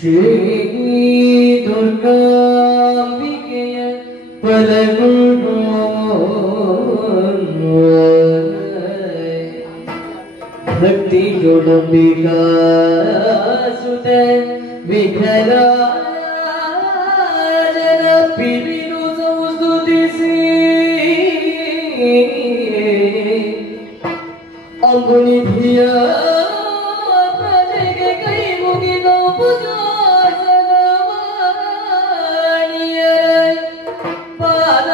ಶ್ರೀ ದುರ್ಗಾಂಬಿಕೆಯ ಪದಗುರು ಭಕ್ತಿಯೊಡಂಬಿಕಾ ಸುತ ವಿಘ್ನರಾಜನ ಪಿರಿದು ಸಂಸ್ತುತಿಸಿ ಅಂಗುನಿಧಿಯ ಪ್ರಜೆಗೆ ಕೈ ಮುಗಿದ ಪಾದ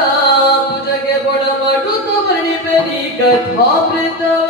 ಪೂಜೆಗೆ ಬೊಡಮಡುತ್ತ ಬಣಿಪೆನಿ ಕಥಾಮೃತವ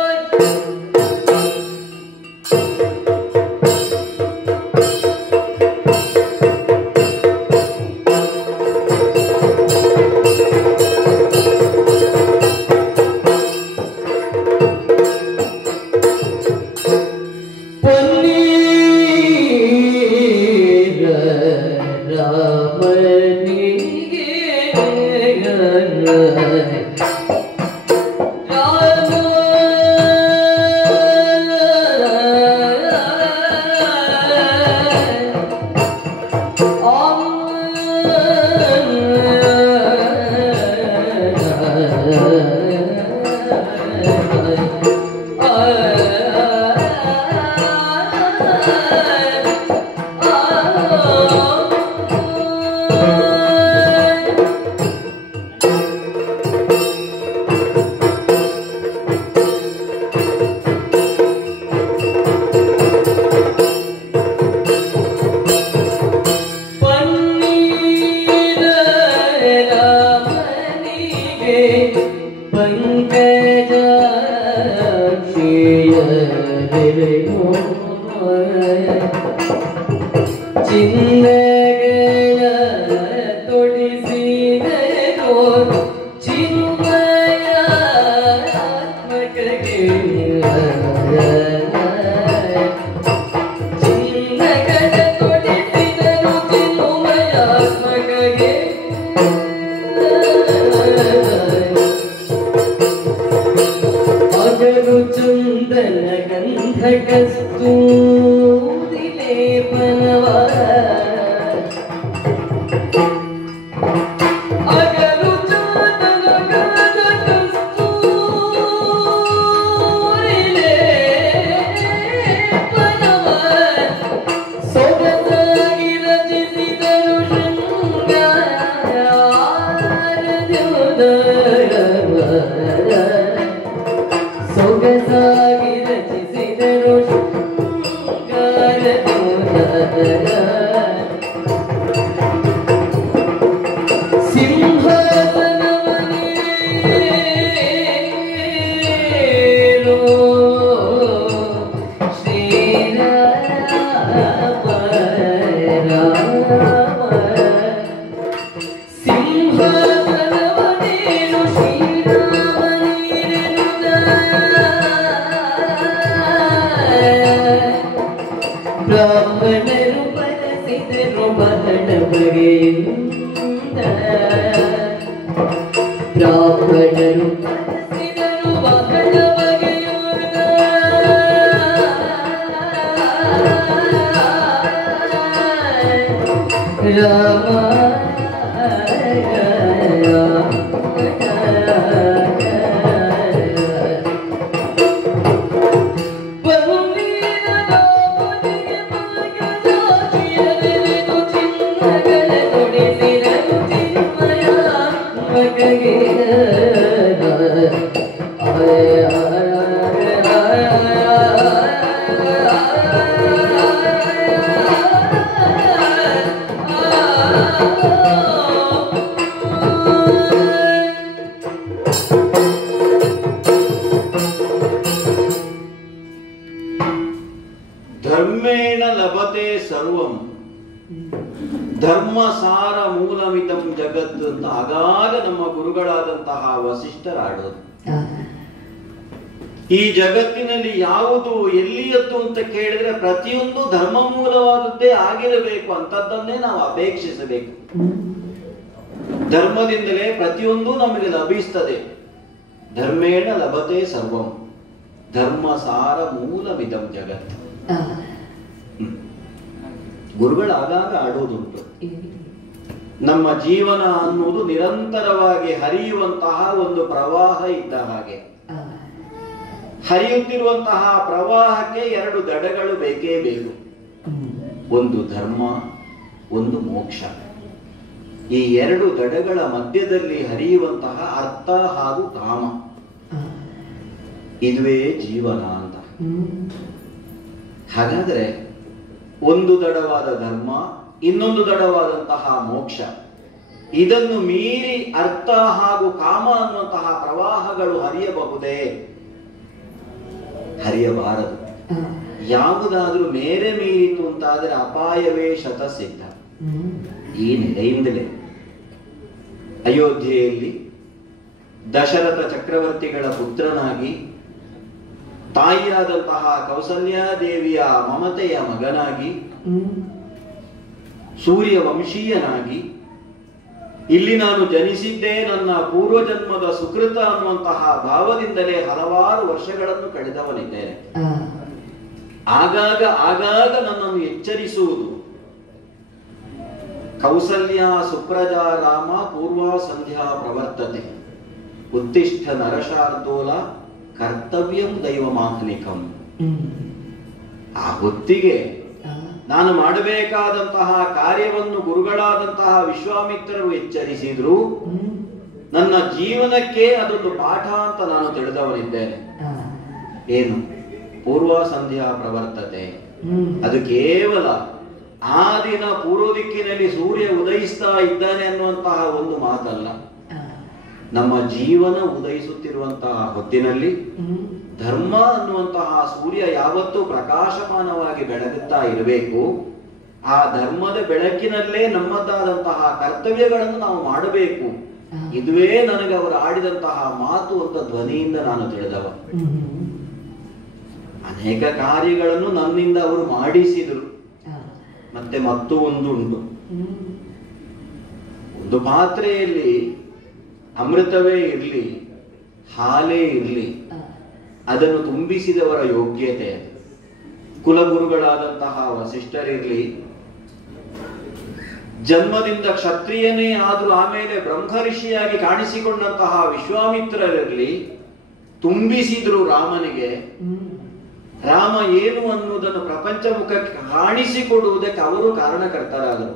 ಧರ್ಮೇಣ ಲಭತೆ ಸರ್ವಂ ಧರ್ಮ ಸಾರ ಮೂಲಮಿದಂ ಜಗತ್ ಅಂತ ಆಗಾಗ ನಮ್ಮ ಗುರುಗಳಾದಂತಹ ವಸಿಷ್ಠರಾಡೋದು. ಈ ಜಗತ್ತಿನಲ್ಲಿ ಯಾವುದು ಎಲ್ಲಿಯದ್ದು ಅಂತ ಕೇಳಿದ್ರೆ ಪ್ರತಿಯೊಂದು ಧರ್ಮ ಮೂಲವಾದದ್ದೇ ಆಗಿರಬೇಕು ಅಂತದ್ದನ್ನೇ ನಾವು ಅಪೇಕ್ಷಿಸಬೇಕು. ಧರ್ಮದಿಂದಲೇ ಪ್ರತಿಯೊಂದು ನಮಗೆ ಲಭಿಸ್ತದೆ. ಧರ್ಮೇಣ ಲಭತೆ ಸರ್ವಂ ಧರ್ಮ ಸಾರ ಮೂಲಮಿದಂ ಜಗತ್. ಗುರುಗಳು ಆಗಾಗ ಆಡೋದುಂಟು. ನಮ್ಮ ಜೀವನ ಅನ್ನುವುದು ನಿರಂತರವಾಗಿ ಹರಿಯುವಂತಹ ಒಂದು ಪ್ರವಾಹ ಇದ್ದ ಹಾಗೆ. ಹರಿಯುತ್ತಿರುವಂತಹ ಪ್ರವಾಹಕ್ಕೆ ಎರಡು ದಡಗಳು ಬೇಕೇ ಬೇಕು. ಒಂದು ಧರ್ಮ, ಒಂದು ಮೋಕ್ಷ. ಈ ಎರಡು ದಡಗಳ ಮಧ್ಯದಲ್ಲಿ ಹರಿಯುವಂತಹ ಅರ್ಥ ಹಾಗೂ ಕಾಮ, ಇದುವೇ ಜೀವನ ಅಂತ. ಹಾಗಾದ್ರೆ ಒಂದು ದಡವಾದ ಧರ್ಮ, ಇನ್ನೊಂದು ದಡವಾದಂತಹ ಮೋಕ್ಷ, ಇದನ್ನು ಮೀರಿ ಅರ್ಥ ಹಾಗೂ ಕಾಮ ಅನ್ನುವಂತಹ ಪ್ರವಾಹಗಳು ಹರಿಯಬಹುದೇ? ಹರಿಯಬಾರದು. ಯಾವುದಾದ್ರೂ ಮೇರೆ ಮೀರಿತು ಅಂತಾದರೆ ಅಪಾಯವೇ ಶತಸಿದ್ಧ. ಈ ನೆಲೆಯಿಂದಲೇ ಅಯೋಧ್ಯೆಯಲ್ಲಿ ದಶರಥ ಚಕ್ರವರ್ತಿಗಳ ಪುತ್ರನಾಗಿ, ತಾಯಿಯಾದಂತಹ ಕೌಸಲ್ಯಾದೇವಿಯ ಮಮತೆಯ ಮಗನಾಗಿ, ಸೂರ್ಯ ವಂಶೀಯನಾಗಿ, ಇಲ್ಲಿ ನಾನು ಜನಿಸಿದ್ದೇ ನನ್ನ ಪೂರ್ವಜನ್ಮದ ಸುಕೃತ ಅನ್ನುವಂತಹ ಭಾವದಿಂದಲೇ ಹಲವಾರು ವರ್ಷಗಳನ್ನು ಕಳೆದವನಿದ್ದೇನೆ. ಆಗಾಗ ನನ್ನನ್ನು ಎಚ್ಚರಿಸುವುದು, ಕೌಸಲ್ಯ ಸುಪ್ರಜಾ ರಾಮ ಪೂರ್ವ ಸಂಧ್ಯಾ ಪ್ರವರ್ತತೆ, ಉತ್ತಿಷ್ಠ ನರಶಾರ್ದೂಲ ಕರ್ತವ್ಯಂ ದೈವಮಾಹನಿಕಂ. ಆ ಹೊತ್ತಿಗೆ ನಾನು ಮಾಡಬೇಕಾದಂತಹ ಕಾರ್ಯವನ್ನು ಗುರುಗಳಾದಂತಹ ವಿಶ್ವಾಮಿತ್ರರು ಎಚ್ಚರಿಸಿದ್ರು. ನನ್ನ ಜೀವನಕ್ಕೆ ಅದೊಂದು ಪಾಠ ಅಂತ ನಾನು ತಿಳಿದವನಿದ್ದೇನೆ. ಏನು? ಪೂರ್ವ ಸಂಧ್ಯಾ ಪ್ರವರ್ತತೆ. ಅದು ಕೇವಲ ಆ ದಿನ ಪೂರ್ವ ದಿಕ್ಕಿನಲ್ಲಿ ಸೂರ್ಯ ಉದಯಿಸ್ತಾ ಇದ್ದಾನೆ ಅನ್ನುವಂತಹ ಒಂದು ಮಾತಲ್ಲ. ನಮ್ಮ ಜೀವನ ಉದಯಿಸುತ್ತಿರುವಂತಹ ಹೊತ್ತಿನಲ್ಲಿ ಧರ್ಮ ಅನ್ನುವಂತಹ ಸೂರ್ಯ ಯಾವತ್ತೂ ಪ್ರಕಾಶಮಾನವಾಗಿ ಬೆಳಗುತ್ತಾ ಇರಬೇಕು. ಆ ಧರ್ಮದ ಬೆಳಕಿನಲ್ಲೇ ನಮ್ಮದಾದಂತಹ ಕರ್ತವ್ಯಗಳನ್ನು ನಾವು ಮಾಡಬೇಕು. ಇದುವೇ ನನಗೆ ಅವರು ಆಡಿದಂತಹ ಮಾತು ಅಂತ ಧ್ವನಿಯಿಂದ ನಾನು ತಿಳಿದವ. ಅನೇಕ ಕಾರ್ಯಗಳನ್ನು ನನ್ನಿಂದ ಅವರು ಮಾಡಿಸಿದರು. ಮತ್ತೆ ಮತ್ತೂ ಒಂದು ಉಂಟು. ಒಂದು ಪಾತ್ರೆಯಲ್ಲಿ ಅಮೃತವೇ ಇರಲಿ, ಹಾಲೇ ಇರಲಿ, ಅದನ್ನು ತುಂಬಿಸಿದವರ ಯೋಗ್ಯತೆ. ಕುಲಗುರುಗಳಾದಂತಹ ವಸಿಷ್ಠರಿರ್ಲಿ, ಜನ್ಮದಿಂದ ಕ್ಷತ್ರಿಯನೇ ಆದ್ರೂ ಆಮೇಲೆ ಬ್ರಹ್ಮಋಷಿಯಾಗಿ ಕಾಣಿಸಿಕೊಂಡಂತಹ ವಿಶ್ವಾಮಿತ್ರರಿರ್ಲಿ, ತುಂಬಿಸಿದ್ರು ರಾಮನಿಗೆ. ರಾಮ ಏನು ಅನ್ನುವುದನ್ನು ಪ್ರಪಂಚ ಮುಖಕ್ಕೆ ಕಾಣಿಸಿಕೊಡುವುದಕ್ಕೆ ಅವರು ಕಾರಣಕರ್ತರಾದರು.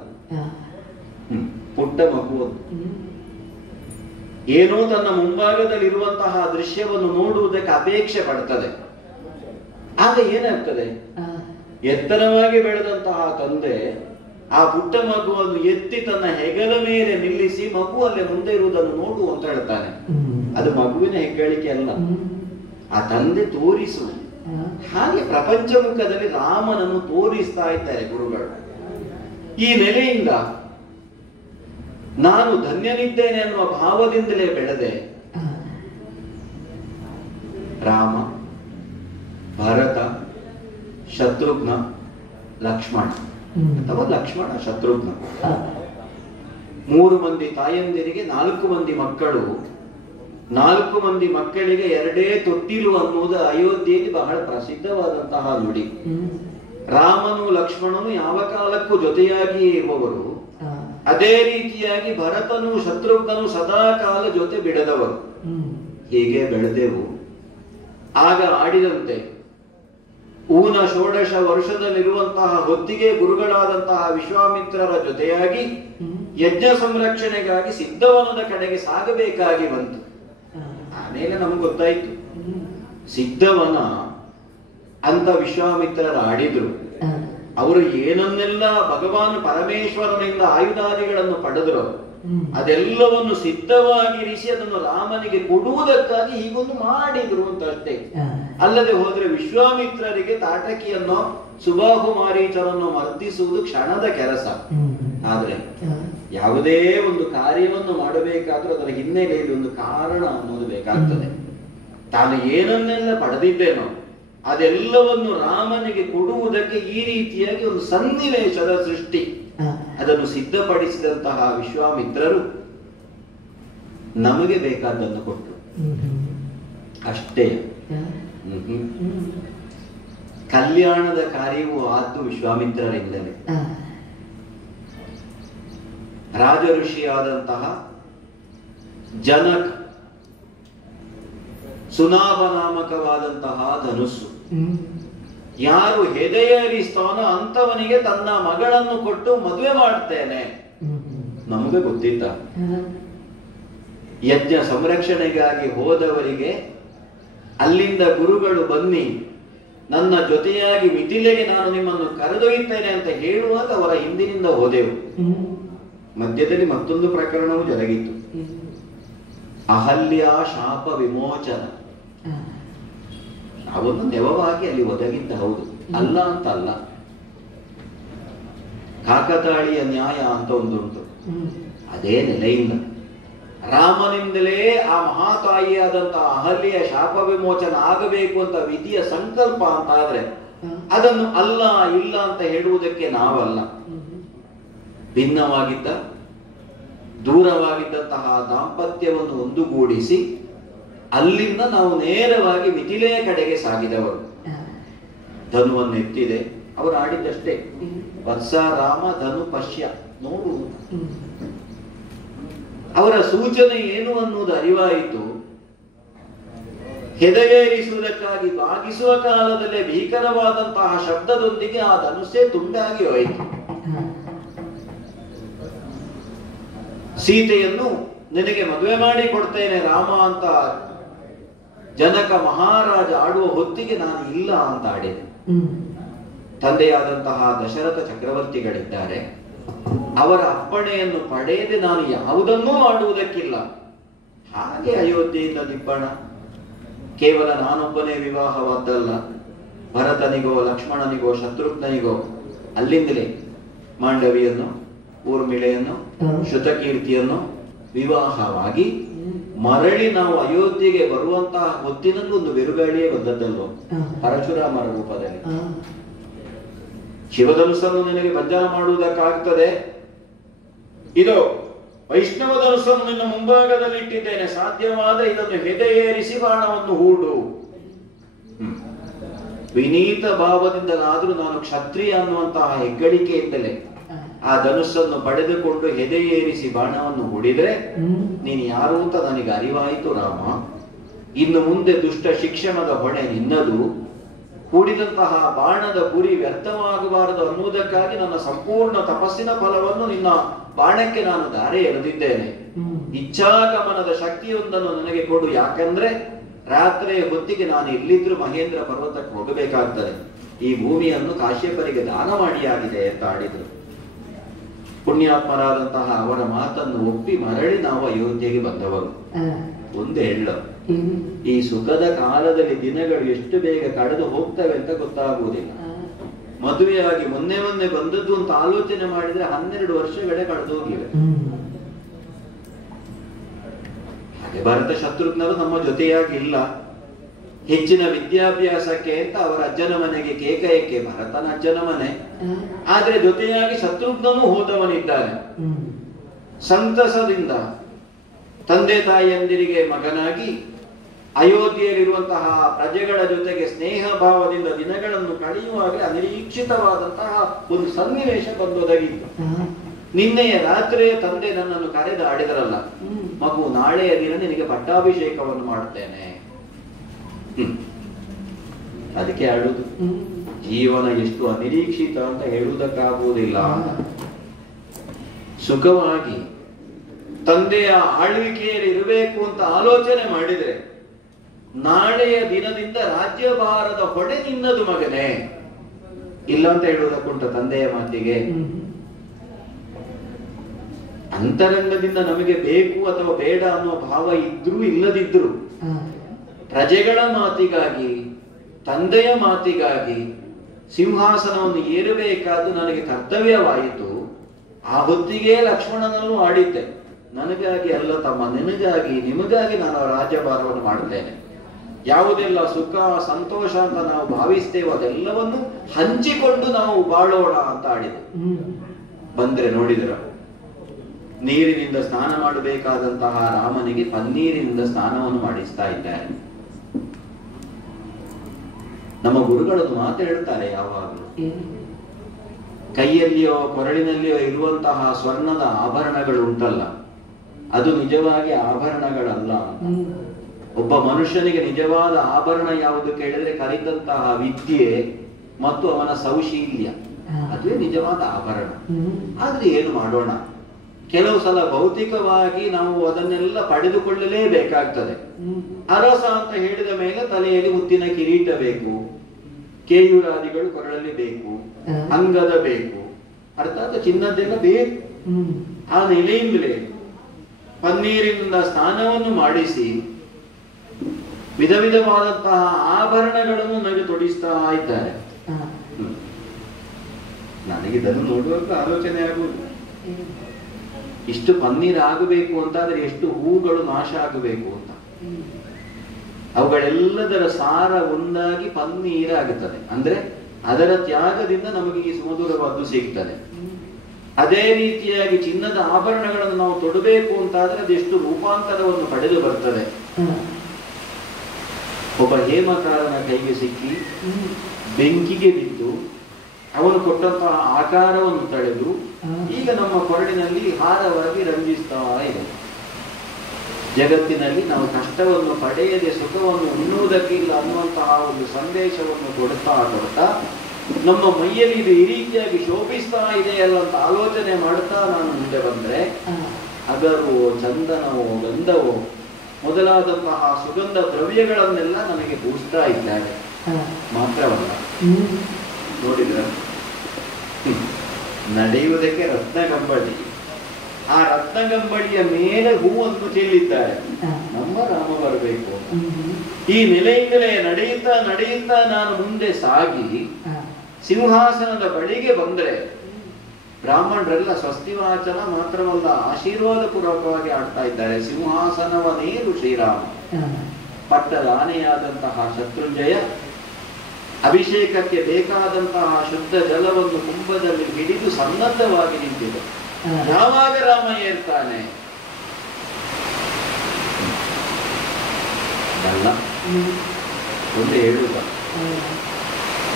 ಪುಟ್ಟ ಮಗು ಏನೋ ತನ್ನ ಮುಂಭಾಗದಲ್ಲಿರುವಂತಹ ದೃಶ್ಯವನ್ನು ನೋಡುವುದಕ್ಕೆ ಅಪೇಕ್ಷೆ ಪಡ್ತದೆ. ಆಗ ಏನಾಗ್ತದೆ? ಎತ್ತರವಾಗಿ ಬೆಳೆದಂತಹ ತಂದೆ ಆ ಪುಟ್ಟ ಮಗುವನ್ನು ಎತ್ತಿ ತನ್ನ ಹೆಗಲ ಮೇಲೆ ನಿಲ್ಲಿಸಿ ಮಗು ಅಲ್ಲೇ ಮುಂದೆ ಇರುವುದನ್ನು ನೋಡು ಅಂತ ಹೇಳ್ತಾನೆ. ಅದು ಮಗುವಿನ ಹೆಗ್ಗಳಿಕೆ ಅಲ್ಲ, ಆ ತಂದೆ ತೋರಿಸು. ಹಾಗೆ ಪ್ರಪಂಚ ಮುಖದಲ್ಲಿ ರಾಮನನ್ನು ತೋರಿಸ್ತಾ ಇದ್ದಾರೆ ಗುರುಗಳು. ಈ ನೆಲೆಯಿಂದ ನಾನು ಧನ್ಯನಿದ್ದೇನೆ ಅನ್ನುವ ಭಾವದಿಂದಲೇ ಬೆಳೆದೆ. ರಾಮ, ಭರತ, ಶತ್ರುಘ್ನ, ಲಕ್ಷ್ಮಣ ಅಥವಾ ಲಕ್ಷ್ಮಣ ಶತ್ರುಘ್ನ, 3 ಮಂದಿ ತಾಯಂದಿರಿಗೆ 4 ಮಂದಿ ಮಕ್ಕಳು. 4 ಮಂದಿ ಮಕ್ಕಳಿಗೆ 2 ತೊಟ್ಟಿಲು ಅನ್ನುವುದು ಅಯೋಧ್ಯೆಯಲ್ಲಿ ಬಹಳ ಪ್ರಸಿದ್ಧವಾದಂತಹ ನುಡಿ. ರಾಮನು ಲಕ್ಷ್ಮಣನು ಯಾವ ಕಾಲಕ್ಕೂ ಜೊತೆಯಾಗಿ ಇರುವವರು. ಅದೇ ರೀತಿಯಾಗಿ ಭರತನು ಶತ್ರುಘ್ನನು ಸದಾ ಕಾಲ ಜೊತೆ ಬಿಡದವರು. ಹೀಗೆ ಬೆಳೆದೆವು. ಆಗ ಆಡಿದಂತೆ ಊನ ಷೋಡಶ ವರ್ಷದಲ್ಲಿರುವಂತಹ ಹೊತ್ತಿಗೆ ಗುರುಗಳಾದಂತಹ ವಿಶ್ವಾಮಿತ್ರರ ಜೊತೆಯಾಗಿ ಯಜ್ಞ ಸಂರಕ್ಷಣೆಗಾಗಿ ಸಿದ್ಧವನದ ಕಡೆಗೆ ಸಾಗಬೇಕಾಗಿ ಬಂತು. ಆಮೇಲೆ ನಮ್ಗೆ ಗೊತ್ತಾಯ್ತು, ಸಿದ್ಧವನ ಅಂತ ವಿಶ್ವಾಮಿತ್ರರ ಆಡಿದ್ರು. ಅವರು ಏನನ್ನೆಲ್ಲ ಭಗವಾನ್ ಪರಮೇಶ್ವರನಿಂದ ಆಯುಧಾದಿಗಳನ್ನು ಪಡೆದ್ರು, ಅದೆಲ್ಲವನ್ನು ಸಿದ್ಧವಾಗಿರಿಸಿ ಅದನ್ನು ರಾಮನಿಗೆ ಕೊಡುವುದಕ್ಕಾಗಿ ಹೀಗೊಂದು ಮಾಡಿದ್ರು ಅಂತ ಅಷ್ಟೇ. ಅಲ್ಲದೆ ಹೋದ್ರೆ ವಿಶ್ವಾಮಿತ್ರರಿಗೆ ತಾಟಕಿಯನ್ನು ಸುಬಾಹು ಮಾರೀಚರನ್ನು ಮರ್ದಿಸುವುದು ಕ್ಷಣದ ಕೆಲಸ. ಆದ್ರೆ ಯಾವುದೇ ಒಂದು ಕಾರ್ಯವನ್ನು ಮಾಡಬೇಕಾದ್ರೂ ಅದರ ಹಿನ್ನೆಲೆಯಲ್ಲಿ ಒಂದು ಕಾರಣ ಅನ್ನೋದು ಬೇಕಾಗ್ತದೆ. ತಾನು ಏನನ್ನೆಲ್ಲ ಪಡೆದಿದ್ದೇನೋ ಅದೆಲ್ಲವನ್ನು ರಾಮನಿಗೆ ಕೊಡುವುದಕ್ಕೆ ಈ ರೀತಿಯಾಗಿ ಒಂದು ಸನ್ನಿವೇಶದ ಸೃಷ್ಟಿ, ಅದನ್ನು ಸಿದ್ಧಪಡಿಸಿದಂತಹ ವಿಶ್ವಾಮಿತ್ರರು ನಮಗೆ ಬೇಕಾದ್ದನ್ನು ಕೊಟ್ಟರು ಅಷ್ಟೇ. ಕಲ್ಯಾಣದ ಕಾರ್ಯವು ಆದ್ದು ವಿಶ್ವಾಮಿತ್ರರಿಂದಲೇ. ರಾಜ ಋಷಿಯಾದಂತಹ ಜನಕ ಸುನಾಭ ನಾಮಕವಾದಂತಹ ಧನುಸ್ಸು. ಯಾರು ಹೆದೆಯೇರಿಸ್ತಾನೋ ಅಂತವನಿಗೆ ತನ್ನ ಮಗಳನ್ನು ಕೊಟ್ಟು ಮದುವೆ ಮಾಡ್ತೇನೆ. ನಮಗೆ ಗೊತ್ತಿದ್ದ ಯಜ್ಞ ಸಂರಕ್ಷಣೆಗಾಗಿ ಹೋದವರಿಗೆ ಅಲ್ಲಿಂದ ಗುರುಗಳು ಬನ್ನಿ ನನ್ನ ಜೊತೆಯಾಗಿ ಮಿಥಿಲೆಗೆ ನಾನು ನಿಮ್ಮನ್ನು ಕರೆದೊಯ್ಯುತ್ತೇನೆ ಅಂತ ಹೇಳುವಾಗ ಅವರ ಹಿಂದಿನಿಂದ ಹೋದೆವು. ಮಧ್ಯದಲ್ಲಿ ಮತ್ತೊಂದು ಪ್ರಕರಣವು ಜರುಗಿತ್ತು. ಅಹಲ್ಯ ಶಾಪ ವಿಮೋಚನ. ಅವನು ನೆವವಾಗಿ ಅಲ್ಲಿ ಒದಗಿದ್ದ, ಹೌದು, ಅಲ್ಲ ಅಂತ ಅಲ್ಲ. ಕಾಕತಾಳೀಯ ನ್ಯಾಯ ಅಂತ ಒಂದುಂಟು. ಅದೇ ನೆಲೆಯಿಂದ ರಾಮನಿಂದಲೇ ಆ ಮಹಾತಾಯಿಯಾದಂತಹ ಅಹಲ್ಯ ಶಾಪ ವಿಮೋಚನ ಆಗಬೇಕು ಅಂತ ವಿಧಿಯ ಸಂಕಲ್ಪ ಅಂತ ಆದ್ರೆ ಅದನ್ನು ಅಲ್ಲ ಇಲ್ಲ ಅಂತ ಹೇಳುವುದಕ್ಕೆ ನಾವಲ್ಲ. ಭಿನ್ನವಾಗಿದ್ದ ದೂರವಾಗಿದ್ದಂತಹ ದಾಂಪತ್ಯವನ್ನು ಒಂದುಗೂಡಿಸಿ ಅಲ್ಲಿಂದ ನಾವು ನೇರವಾಗಿ ಮಿಥಿಲೆಯ ಕಡೆಗೆ ಸಾಗಿದವರು. ಧನುವನ್ನು ಎತ್ತಿದೆ, ಅವರು ಆಡಿದ್ದಷ್ಟೇ. ವತ್ಸ ರಾಮ ಧನು ಪಶ್ಯ ನೋಡು. ಅವರ ಸೂಚನೆ ಏನು ಅನ್ನುವುದು ಅರಿವಾಯಿತು. ಹೆದೆಯೇರಿಸುವುದಕ್ಕಾಗಿ ಬಾಗಿಸುವ ಕಾಲದಲ್ಲೇ ಭೀಕರವಾದಂತಹ ಶಬ್ದದೊಂದಿಗೆ ಆ ಧನುಸ್ಸೇ ತುಂಡಾಗಿ ಹೋಯಿತು. ಸೀತೆಯನ್ನು ನಿನಗೆ ಮದುವೆ ಮಾಡಿ ಕೊಡ್ತೇನೆ ರಾಮ ಅಂತ ಜನಕ ಮಹಾರಾಜ ಆಡುವ ಹೊತ್ತಿಗೆ ನಾನು ಇಲ್ಲ ಅಂತ ಆಡಿದೆ. ತಂದೆಯಾದಂತಹ ದಶರಥ ಚಕ್ರವರ್ತಿಗಳಿದ್ದಾರೆ, ಅವರ ಅಪ್ಪಣೆಯನ್ನು ಪಡೆಯದೆ ನಾನು ಯಾವುದನ್ನೂ ಮಾಡುವುದಕ್ಕಿಲ್ಲ. ಹಾಗೆ ಅಯೋಧ್ಯೆಯಿಂದ ದಿಬ್ಬಣ ಕೇವಲ ನಾನೊಬ್ಬನೇ ವಿವಾಹವಾದ್ದಲ್ಲ, ಭರತನಿಗೋ ಲಕ್ಷ್ಮಣನಿಗೋ ಶತ್ರುಘ್ನನಿಗೋ ಅಲ್ಲಿಂದಲೇ ಮಾಂಡವಿಯನ್ನು, ಊರ್ಮಿಳೆಯನ್ನು, ಶ್ರುತಕೀರ್ತಿಯನ್ನು ವಿವಾಹವಾಗಿ ಮರಳಿ ನಾವು ಅಯೋಧ್ಯೆಗೆ ಬರುವಂತಹ ಹೊತ್ತಿನಲ್ಲಿ ಒಂದು ಬಿರುಗಾಳಿಯೇ ಬಂದದ್ದಲ್ವ, ಪರಶುರಾಮರ ರೂಪದಲ್ಲಿ. ಶಿವಧನುಸ್ಸನ್ನು ನಿನಗೆ ಬಂಧನ ಮಾಡುವುದಕ್ಕಾಗ್ತದೆ, ಇದು ವೈಷ್ಣವ ಧನುಸ್ಸನ್ನು ನಿನ್ನ ಮುಂಭಾಗದಲ್ಲಿ ಇಟ್ಟಿದ್ದೇನೆ, ಸಾಧ್ಯವಾದರೆ ಇದನ್ನು ಹೆದೆಯೇರಿಸಿ ಬಾಣವನ್ನು ಹೂಡು. ವಿನೀತ ಭಾವದಿಂದಲಾದ್ರೂ ನಾನು ಕ್ಷತ್ರಿಯ ಅನ್ನುವಂತಹ ಹೆಗ್ಗಳಿಕೆಯಿಂದಲೇ ಆ ಧನುಸ್ಸನ್ನು ಪಡೆದುಕೊಂಡು ಹೆದೆಯೇರಿಸಿ ಬಾಣವನ್ನು ಹೂಡಿದ್ರೆ ನೀನು ಯಾರು ಅಂತ ನನಗೆ ಅರಿವಾಯಿತು ರಾಮ. ಇನ್ನು ಮುಂದೆ ದುಷ್ಟ ಶಿಕ್ಷಣದ ಹೊಣೆ ನಿನ್ನದು. ಹೂಡಿದಂತಹ ಬಾಣದ ಗುರಿ ವ್ಯರ್ಥವಾಗಬಾರದು ಅನ್ನುವುದಕ್ಕಾಗಿ ನನ್ನ ಸಂಪೂರ್ಣ ತಪಸ್ಸಿನ ಫಲವನ್ನು ನಿನ್ನ ಬಾಣಕ್ಕೆ ನಾನು ದಾರೆ ಎಳೆದಿದ್ದೇನೆ. ಇಚ್ಛಾಗಮನದ ಶಕ್ತಿಯೊಂದನ್ನು ನನಗೆ ಕೊಡು, ಯಾಕಂದ್ರೆ ರಾತ್ರಿಯ ಹೊತ್ತಿಗೆ ನಾನು ಎಲ್ಲಿದ್ರೂ ಮಹೇಂದ್ರ ಪರ್ವತಕ್ಕೆ ಹೋಗಬೇಕಾಗ್ತದೆ. ಈ ಭೂಮಿಯನ್ನು ಕಾಶ್ಯಪರಿಗೆ ದಾನ ಮಾಡಿಯಾಗಿದೆ ಅಂತ ಆಡಿದ್ರು. ಪುಣ್ಯಾತ್ಮರಾದಂತಹ ಅವರ ಮಾತನ್ನು ಒಪ್ಪಿ ಮರಳಿ ನಾವು ಅಯೋಧ್ಯೆಗೆ ಬಂದವರು. ಒಂದು ಹೇಳು, ಈ ಸುಖದ ಕಾಲದಲ್ಲಿ ದಿನಗಳು ಎಷ್ಟು ಬೇಗ ಕಳೆದು ಹೋಗ್ತವೆ ಅಂತ ಗೊತ್ತಾಗುವುದಿಲ್ಲ. ಮದುವೆಯಾಗಿ ಮೊನ್ನೆ ಬಂದದ್ದು ಅಂತ ಆಲೋಚನೆ ಮಾಡಿದ್ರೆ 12 ವರ್ಷಗಳೇ ಕಳೆದು ಹೋಗಿವೆ. ಹಾಗೆ ಭರತ ಶತ್ರುಘ್ನರು ನಮ್ಮ ಜೊತೆಯಾಗಿ ಇಲ್ಲ. ಹೆಚ್ಚಿನ ವಿದ್ಯಾಭ್ಯಾಸಕ್ಕೆ ಅಂತ ಅವರ ಅಜ್ಜನ ಮನೆಗೆ ಕೇಕಯಕ್ಕೆ, ಭರತನ ಅಜ್ಜನ ಮನೆ, ಆದ್ರೆ ಜೊತೆಯಾಗಿ ಶತ್ರುಘ್ನನೂ ಹೋದವನಿದ್ದಾನೆ. ಸಂತಸದಿಂದ ತಂದೆ ತಾಯಿಯಂದಿರಿಗೆ ಮಗನಾಗಿ ಅಯೋಧ್ಯೆಯಲ್ಲಿರುವಂತಹ ಪ್ರಜೆಗಳ ಜೊತೆಗೆ ಸ್ನೇಹ ಭಾವದಿಂದ ದಿನಗಳನ್ನು ಕಳೆಯುವಾಗ ಅನಿರೀಕ್ಷಿತವಾದಂತಹ ಒಂದು ಸನ್ನಿವೇಶ ಬಂದೊದಗಿತ್ತು. ನಿನ್ನೆಯ ರಾತ್ರಿಯ ತಂದೆ ನನ್ನನ್ನು ಕರೆದು ಆಡಿದರಲ್ಲ, ಮಗು ನಾಳೆಯ ದಿನ ನಿನಗೆ ಪಟ್ಟಾಭಿಷೇಕವನ್ನು ಮಾಡ್ತೇನೆ. ಅದಕ್ಕೆ ಆಡುವುದು. ಜೀವನ ಎಷ್ಟು ಅನಿರೀಕ್ಷಿತ ಅಂತ ಹೇಳುವುದಕ್ಕಾಗುವುದಿಲ್ಲ. ಸುಖವಾಗಿ ತಂದೆಯ ಆಳ್ವಿಕೆಯಲ್ಲಿ ಇರಬೇಕು ಅಂತ ಆಲೋಚನೆ ಮಾಡಿದ್ರೆ ನಾಳೆಯ ದಿನದಿಂದ ರಾಜ್ಯಭಾರದ ಹೊಣೆ ನಿನ್ನದು ಮಗನೇ, ಇಲ್ಲ ಅಂತ ಹೇಳುವುದಕ್ಕುಂಟ ತಂದೆಯ ಮಾತಿಗೆ. ಅಂತರಂಗದಿಂದ ನಮಗೆ ಬೇಕು ಅಥವಾ ಬೇಡ ಅನ್ನುವ ಭಾವ ಇದ್ರೂ ಇಲ್ಲದಿದ್ರು ಪ್ರಜೆಗಳ ಮಾತಿಗಾಗಿ, ತಂದೆಯ ಮಾತಿಗಾಗಿ ಸಿಂಹಾಸನವನ್ನು ಏರಬೇಕಾದ್ದು ನನಗೆ ಕರ್ತವ್ಯವಾಯಿತು. ಆ ಹೊತ್ತಿಗೆ ಲಕ್ಷ್ಮಣನನ್ನು ಆಡಿದ್ದೆ. ನನಗಾಗಿ ಅಲ್ಲ ತಮ್ಮ, ನಿನಗಾಗಿ ನಿಮಗಾಗಿ ನಾನು ರಾಜ್ಯಭಾರವನ್ನು ಮಾಡುತ್ತೇನೆ. ಯಾವುದೆಲ್ಲ ಸುಖ ಸಂತೋಷ ಅಂತ ನಾವು ಭಾವಿಸ್ತೇವೋ ಅದೆಲ್ಲವನ್ನು ಹಂಚಿಕೊಂಡು ನಾವು ಬಾಳೋಣ ಅಂತ ಆಡಿದೆ. ಬಂದ್ರೆ ನೋಡಿದ್ರ ನೀರಿನಿಂದ ಸ್ನಾನ ಮಾಡಬೇಕಾದಂತಹ ರಾಮನಿಗೆ ಪನ್ನೀರಿನಿಂದ ಸ್ನಾನವನ್ನು ಮಾಡಿಸ್ತಾ ಇದ್ದಾರೆ. ನಮ್ಮ ಗುರುಗಳದ್ದು ಮಾತು ಹೇಳ್ತಾರೆ ಯಾವಾಗಲೂ, ಕೈಯಲ್ಲಿಯೋ ಕೊರಳಿನಲ್ಲಿಯೋ ಇರುವಂತಹ ಸ್ವರ್ಣದ ಆಭರಣಗಳು ಉಂಟಲ್ಲ, ಅದು ನಿಜವಾಗಿ ಆಭರಣಗಳಲ್ಲ. ಒಬ್ಬ ಮನುಷ್ಯನಿಗೆ ನಿಜವಾದ ಆಭರಣ ಯಾವುದು ಕೇಳಿದ್ರೆ ಕಲಿತಂತಹ ವಿದ್ಯೆ ಮತ್ತು ಅವನ ಸೌಶೀಲ್ಯ, ಅದುವೇ ನಿಜವಾದ ಆಭರಣ. ಆದ್ರೆ ಏನು ಮಾಡೋಣ, ಕೆಲವು ಸಲ ಭೌತಿಕವಾಗಿ ನಾವು ಅದನ್ನೆಲ್ಲ ಪಡೆದುಕೊಳ್ಳಲೇಬೇಕಾಗ್ತದೆ. ಅರಸ ಅಂತ ಹೇಳಿದ ಮೇಲೆ ತಲೆಯಲ್ಲಿ ಮುತ್ತಿನ ಕಿರೀಟ ಬೇಕು, ಕೇಯೂರಾದಿಗಳು ಕೊರಳಲ್ಲಿ ಬೇಕು, ಅಂಗದ ಬೇಕು, ಅರ್ಥಾತ್ ಚಿನ್ನದ್ದೆಲ್ಲ ಬೇಕು. ಆ ನೆಲೆಯಿಂದಲೇ ಪನ್ನೀರಿನಿಂದ ಸ್ನಾನವನ್ನು ಮಾಡಿಸಿ ವಿಧ ವಿಧವಾದಂತಹ ಆಭರಣಗಳನ್ನು ನನಗೆ ತೊಡಿಸ್ತಾ ಇದ್ದಾರೆ. ನನಗೆ ಇದನ್ನು ನೋಡುವಾಗ ಆಲೋಚನೆ ಆಗುವುದು, ಇಷ್ಟು ಪನ್ನೀರ್ ಆಗಬೇಕು ಅಂತಾದ್ರೆ ಎಷ್ಟು ಹೂಗಳು ನಾಶ ಆಗಬೇಕು ಅಂತ. ಅವುಗಳೆಲ್ಲದರ ಸಾರ ಒಂದಾಗಿ ಪನ್ನೀರಾಗುತ್ತದೆ. ಅಂದ್ರೆ ಅದರ ತ್ಯಾಗದಿಂದ ನಮಗೆ ಈ ಸುಮಧುರವಾದ್ದು ಸಿಗ್ತದೆ. ಅದೇ ರೀತಿಯಾಗಿ ಚಿನ್ನದ ಆಭರಣಗಳನ್ನು ನಾವು ತೊಡಬೇಕು ಅಂತಾದ್ರೆ ಅದೆಷ್ಟು ರೂಪಾಂತರವನ್ನು ಪಡೆದು ಬರ್ತದೆ. ಒಬ್ಬ ಹೇಮಕಾರನ ಕೈಗೆ ಸಿಕ್ಕಿ ಬೆಂಕಿಗೆ ಬಿದ್ದು ಅವನು ಕೊಟ್ಟಂತಹ ಆಕಾರವನ್ನು ತಳೆದು ಈಗ ನಮ್ಮ ಕೊರಳಿನಲ್ಲಿ ಹಾರವಾಗಿ ರಂಜಿಸ್ತಾ ಇದೆ. ಜಗತ್ತಿನಲ್ಲಿ ನಾವು ಕಷ್ಟವನ್ನು ಪಡೆಯದೆ ಸುಖವನ್ನು ಉಣ್ಣುವುದಕ್ಕಿಲ್ಲ ಅನ್ನುವಂತಹ ಒಂದು ಸಂದೇಶವನ್ನು ಕೊಡ್ತಾ ನಮ್ಮ ಮೈಯಲ್ಲಿ ಇದು ಈ ರೀತಿಯಾಗಿ ಶೋಭಿಸ್ತಾ ಇದೆಯಲ್ಲ ಅಂತ ಆಲೋಚನೆ ಮಾಡ್ತಾ ನಾನು ಮುಂದೆ ಬಂದ್ರೆ ಅಗರು, ಚಂದನವೋ, ಗಂಧವೋ ಮೊದಲಾದಂತಹ ಸುಗಂಧ ದ್ರವ್ಯಗಳನ್ನೆಲ್ಲ ನನಗೆ ಪೂಜಿಸ್ತಾ ಇದ್ದಾರೆ. ಮಾತ್ರವಲ್ಲ, ನೋಡಿದ್ರ ನಡೆಯುವುದಕ್ಕೆ ರತ್ನಗಂಬಳಿ, ಆ ರತ್ನಗಂಬಳಿಯ ಮೇಲೆ ಹೂವನ್ನು ಚೆಲ್ಲಿದ್ದಾರೆ. ನಮ್ಮ ರಾಮ ಬರಬೇಕು. ಈ ನೆಲೆಯಿಂದಲೇ ನಡೆಯುತ್ತಾ ನಡೆಯುತ್ತಾ ನಾನು ಮುಂದೆ ಸಾಗಿ ಸಿಂಹಾಸನದ ಬಳಿಗೆ ಬಂದ್ರೆ ಬ್ರಾಹ್ಮಣರೆಲ್ಲ ಸ್ವಸ್ತಿವಾಚನ ಮಾತ್ರವಲ್ಲ ಆಶೀರ್ವಾದ ಪೂರ್ವಕವಾಗಿ ಆಡ್ತಾ ಇದ್ದಾರೆ. ಸಿಂಹಾಸನವನೇರು ಶ್ರೀರಾಮ, ಪಟ್ಟದ ಆನೆಯಾದಂತಹ ಶತ್ರುಂಜಯ ಅಭಿಷೇಕಕ್ಕೆ ಬೇಕಾದಂತಹ ಶುದ್ಧ ಜಲವನ್ನು ಕುಂಭದಲ್ಲಿ ಹಿಡಿದು ಸನ್ನದ್ಧವಾಗಿ ನಿಂತಿದೆ. ಯಾವಾಗ ರಾಮ ಏರ್ತಾನೆ ಅಲ್ಲ, ಒಂದು ಹೇಳುವ,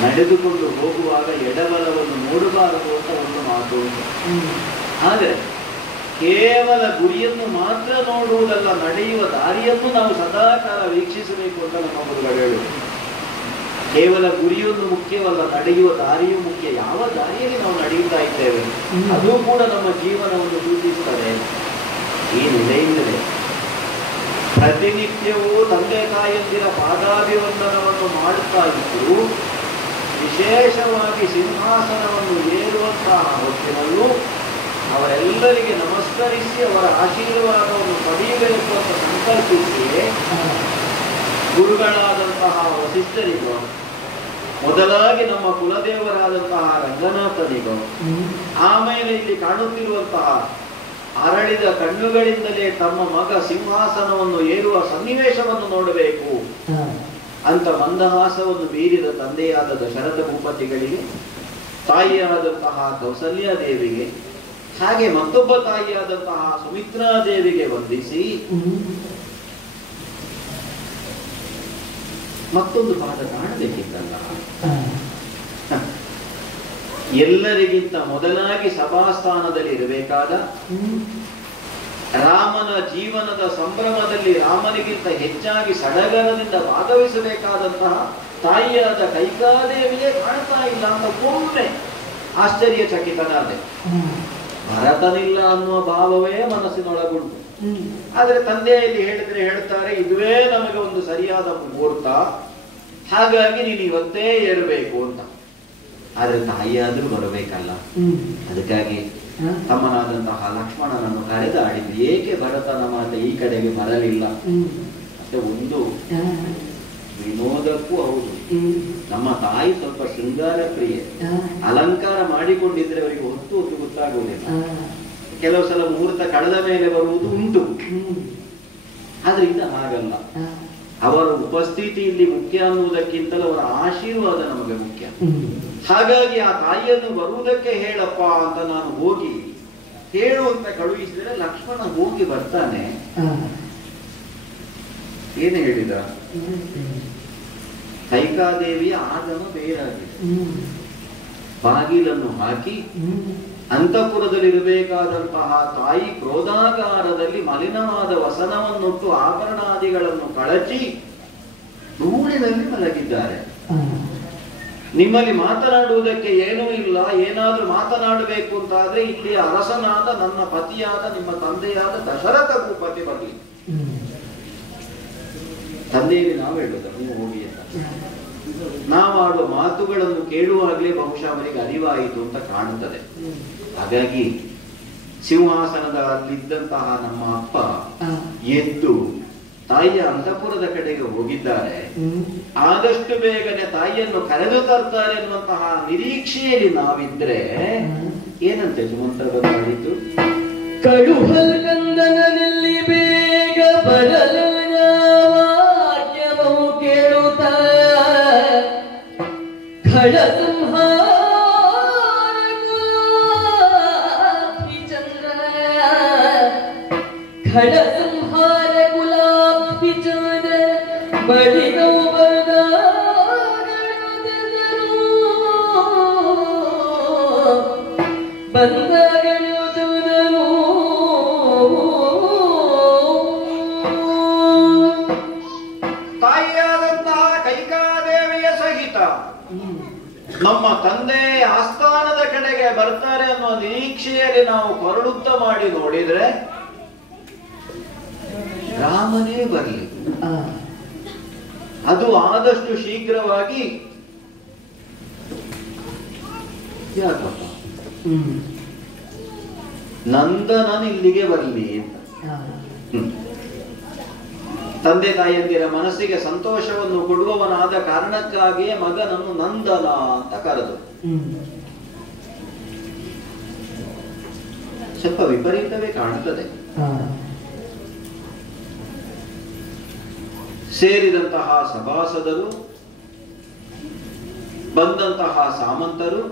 ನಡೆದುಕೊಂಡು ಹೋಗುವಾಗ ಎಡಬಲವನ್ನು ನೋಡಬಾರದು ಅಂತ ಒಂದು ಮಾತು ಉಂಟು. ಆದರೆ ಕೇವಲ ಗುರಿಯನ್ನು ಮಾತ್ರ ನೋಡುವುದಲ್ಲ, ನಡೆಯುವ ದಾರಿಯನ್ನು ನಾವು ಸದಾಕಾಲ ವೀಕ್ಷಿಸಬೇಕು ಅಂತ ನಮ್ಮ ಗುರುಗಳು ಹೇಳುವುದು. ಕೇವಲ ಗುರಿಯೊಂದು ಮುಖ್ಯವಲ್ಲ, ನಡೆಯುವ ದಾರಿಯೂ ಮುಖ್ಯ. ಯಾವ ದಾರಿಯಲ್ಲಿ ನಾವು ನಡೆಯುತ್ತಾ ಇದ್ದೇವೆ ಅದು ಕೂಡ ನಮ್ಮ ಜೀವನವನ್ನು ಸೂಚಿಸುತ್ತದೆ. ಈ ನೆಲೆಯಿಂದಲೇ ಪ್ರತಿನಿತ್ಯವೂ ತಂದೆ ತಾಯಂದಿರ ಪಾದಾಭಿವಂದನವನ್ನು ಮಾಡುತ್ತಾ ಇದ್ದು ವಿಶೇಷವಾಗಿ ಸಿಂಹಾಸನವನ್ನು ಏರುವಂತಹ ಹೊತ್ತಿನಲ್ಲೂ ಅವರೆಲ್ಲರಿಗೆ ನಮಸ್ಕರಿಸಿ ಅವರ ಆಶೀರ್ವಾದವನ್ನು ಪಡೆಯಬೇಕು ಅಂತ ಸಂಕಲ್ಪಿಸಿ ಗುರುಗಳಾದಂತಹ ವಸಿಷ್ಠರಿಗೋ, ಮೊದಲಾಗಿ ನಮ್ಮ ಕುಲದೇವರಾದಂತಹ ರಂಗನಾಥನಿಗೋ, ಆಮೇಲೆ ಇಲ್ಲಿ ಕಾಣುತ್ತಿರುವಂತಹ ಅರಳಿದ ಕಣ್ಣುಗಳಿಂದಲೇ ತಮ್ಮ ಮಗ ಸಿಂಹಾಸನವನ್ನು ಏರುವ ಸನ್ನಿವೇಶವನ್ನು ನೋಡಬೇಕು ಅಂತ ಮಂದಹಾಸವನ್ನು ಬೀರಿದ ತಂದೆಯಾದ ದಶರಥ ಭೂಪತಿಗಳಿಗೆ, ತಾಯಿಯಾದಂತಹ ಕೌಸಲ್ಯಾದೇವಿಗೆ, ಹಾಗೆ ಮತ್ತೊಬ್ಬ ತಾಯಿಯಾದಂತಹ ಸುಮಿತ್ರಾದೇವಿಗೆ ವಂದಿಸಿ ಮತ್ತೊಂದು ಪಾದ ಕಾಣಬೇಕಿತ್ತಲ್ಲ. ಎಲ್ಲರಿಗಿಂತ ಮೊದಲಾಗಿ ಸಭಾಸ್ಥಾನದಲ್ಲಿ ಇರಬೇಕಾದ, ರಾಮನ ಜೀವನದ ಸಂಭ್ರಮದಲ್ಲಿ ರಾಮನಿಗಿಂತ ಹೆಚ್ಚಾಗಿ ಸಡಗರದಿಂದ ಭಾಗವಹಿಸಬೇಕಾದಂತಹ ತಾಯಿಯಾದ ಕೈಕಾದೇವಿಯೇ ಕಾಣ್ತಾ ಇಲ್ಲ ಅಂತ ಒಮ್ಮೆ ಆಶ್ಚರ್ಯಚಕಿತನಾದೆ. ಭರತನಿಲ್ಲ ಅನ್ನುವ ಭಾವವೇ ಮನಸ್ಸಿನೊಳಗುಂಟು. ಆದ್ರೆ ತಂದೆಯಲ್ಲಿ ಹೇಳಿದ್ರೆ ಹೇಳ್ತಾರೆ, ಇದುವೇ ನಮಗೆ ಒಂದು ಸರಿಯಾದ ಮುಹೂರ್ತ, ಹಾಗಾಗಿ ನೀನು ಇವತ್ತೇ ಏರಬೇಕು ಅಂತ. ಆದ್ರೆ ತಾಯಿಯಾದ್ರೂ ಬರಬೇಕಲ್ಲ. ಅದಕ್ಕಾಗಿ ತಮ್ಮನಾದಂತಹ ಲಕ್ಷ್ಮಣನನ್ನು ಕರೆದಾಡಿದ್ದು, ಏಕೆ ಭರತನ ಮಾತೆ ಈ ಕಡೆಗೆ ಬರಲಿಲ್ಲ ಮತ್ತೆ ಒಂದು ವಿನೋದಕ್ಕೂ ಹೌದು. ನಮ್ಮ ತಾಯಿ ಸ್ವಲ್ಪ ಶೃಂಗಾರ ಪ್ರಿಯೆ, ಅಲಂಕಾರ ಮಾಡಿಕೊಂಡಿದ್ರೆ ಅವರಿಗೆ ಹೊತ್ತು ಹೊತ್ತು ಗೊತ್ತಾಗುವುದಿಲ್ಲ. ಕೆಲವು ಸಲ ಮುಹೂರ್ತ ಕಳೆದ ಮೇಲೆ ಬರುವುದು ಉಂಟು. ಆದ್ರೆ ಇದು ಹಾಗಲ್ಲ. ಅವರ ಉಪಸ್ಥಿತಿಯಲ್ಲಿ ಮುಖ್ಯ ಅನ್ನುವುದಕ್ಕಿಂತಲೂ ಅವರ ಆಶೀರ್ವಾದ ನಮಗೆ ಮುಖ್ಯ. ಹಾಗಾಗಿ ಆ ತಾಯಿಯನ್ನು ಬರುವುದಕ್ಕೆ ಹೇಳಪ್ಪ ಅಂತ ನಾನು ಹೋಗಿ ಹೇಳುವಂತ ಕಳುಹಿಸಿದರೆ ಲಕ್ಷ್ಮಣ ಹೋಗಿ ಬರ್ತಾನೆ. ಏನು ಹೇಳಿದ? ಕೈಕಾದೇವಿಯ ಆಗಮ ಬೇರಾಗಿದೆ. ಬಾಗಿಲನ್ನು ಹಾಕಿ ಅಂತಃಪುರದಲ್ಲಿರಬೇಕಾದಂತಹ ತಾಯಿ ಕ್ರೋಧಾಗಾರದಲ್ಲಿ ಮಲಿನವಾದ ವಸನವನ್ನುಟ್ಟು ಆಭರಣಾದಿಗಳನ್ನು ಕಳಚಿ ಧೂಳಿನಲ್ಲಿ ಮಲಗಿದ್ದಾರೆ. ನಿಮ್ಮಲ್ಲಿ ಮಾತನಾಡುವುದಕ್ಕೆ ಏನೂ ಇಲ್ಲ. ಏನಾದ್ರೂ ಮಾತನಾಡಬೇಕು ಅಂತಾದ್ರೆ ಇಲ್ಲಿ ಅರಸನಾದ ನನ್ನ ಪತಿಯಾದ ನಿಮ್ಮ ತಂದೆಯಾದ ದಶರಥ ಭೂಪತಿ ಬರಲಿ. ತಂದೆಯಲ್ಲಿ ನಾವು ಹೇಳುದ ನೀವು ಹೋಗಿ ಅಂತ. ನಾವಾಡುವ ಮಾತುಗಳನ್ನು ಕೇಳುವಾಗಲೇ ಬಹುಶಃ ಅವರಿಗೆ ಅರಿವಾಯಿತು ಅಂತ ಕಾಣುತ್ತದೆ. ಹಾಗಾಗಿ ಸಿಂಹಾಸನದಲ್ಲಿದ್ದಂತಹ ನಮ್ಮ ಅಪ್ಪ ಎದ್ದು ತಾಯಿಯ ಅಂತಃಪುರದ ಕಡೆಗೆ ಹೋಗಿದ್ದಾರೆ. ಆದಷ್ಟು ಬೇಗನೆ ತಾಯಿಯನ್ನು ಕರೆದು ತರ್ತಾರೆ ಎನ್ನುವಂತಹ ನಿರೀಕ್ಷೆಯಲ್ಲಿ ನಾವಿದ್ರೆ ಏನಂತೆ ಸುಮಂತ್ರ ಬಂದಾಡಿತು. ಕಳುಹಲ್ ಕಂದನಲ್ಲಿ ಬೇಗ ಬರಲು ವಾಕ್ಯವು ಕೇಳುತ್ತ ಖಳ ಖಡ ಸಂಹಾರ ಗುಲಾಬಿ ಚಂದ್ರ ಬಳಿಗೌ ಬಂದಗಣುತನು ತಾಯಿಯಾದಂತಹ ಕೈಕಾದೇವಿಯ ಸಹಿತ ನಮ್ಮ ತಂದೆ ಆಸ್ಥಾನದ ಕಡೆಗೆ ಬರ್ತಾರೆ ಅನ್ನುವ ನಿರೀಕ್ಷೆಯಲ್ಲಿ ನಾವು ಹೊರಡುತ್ತ ಮಾಡಿ ನೋಡಿದ್ರೆ ರಾಮನೇ ಬರಲಿ, ಅದು ಆದಷ್ಟು ಶೀಘ್ರವಾಗಿ. ಯಾಕಪ್ಪ ನಂದನ ಇಲ್ಲಿಗೆ ಬರಲಿ ಅಂತ ತಂದೆ ತಾಯಿಯಂದಿರ ಮನಸ್ಸಿಗೆ ಸಂತೋಷವನ್ನು ಕೊಡುವವನಾದ ಕಾರಣಕ್ಕಾಗಿಯೇ ಮಗನನ್ನು ನಂದನ ಅಂತ ಕರೆದು. ಸ್ವಲ್ಪ ವಿಪರೀತವೇ ಕಾಣುತ್ತದೆ. ಸೇರಿದಂತಹ ಸಭಾಸದರು, ಬಂದಂತಹ ಸಾಮಂತರು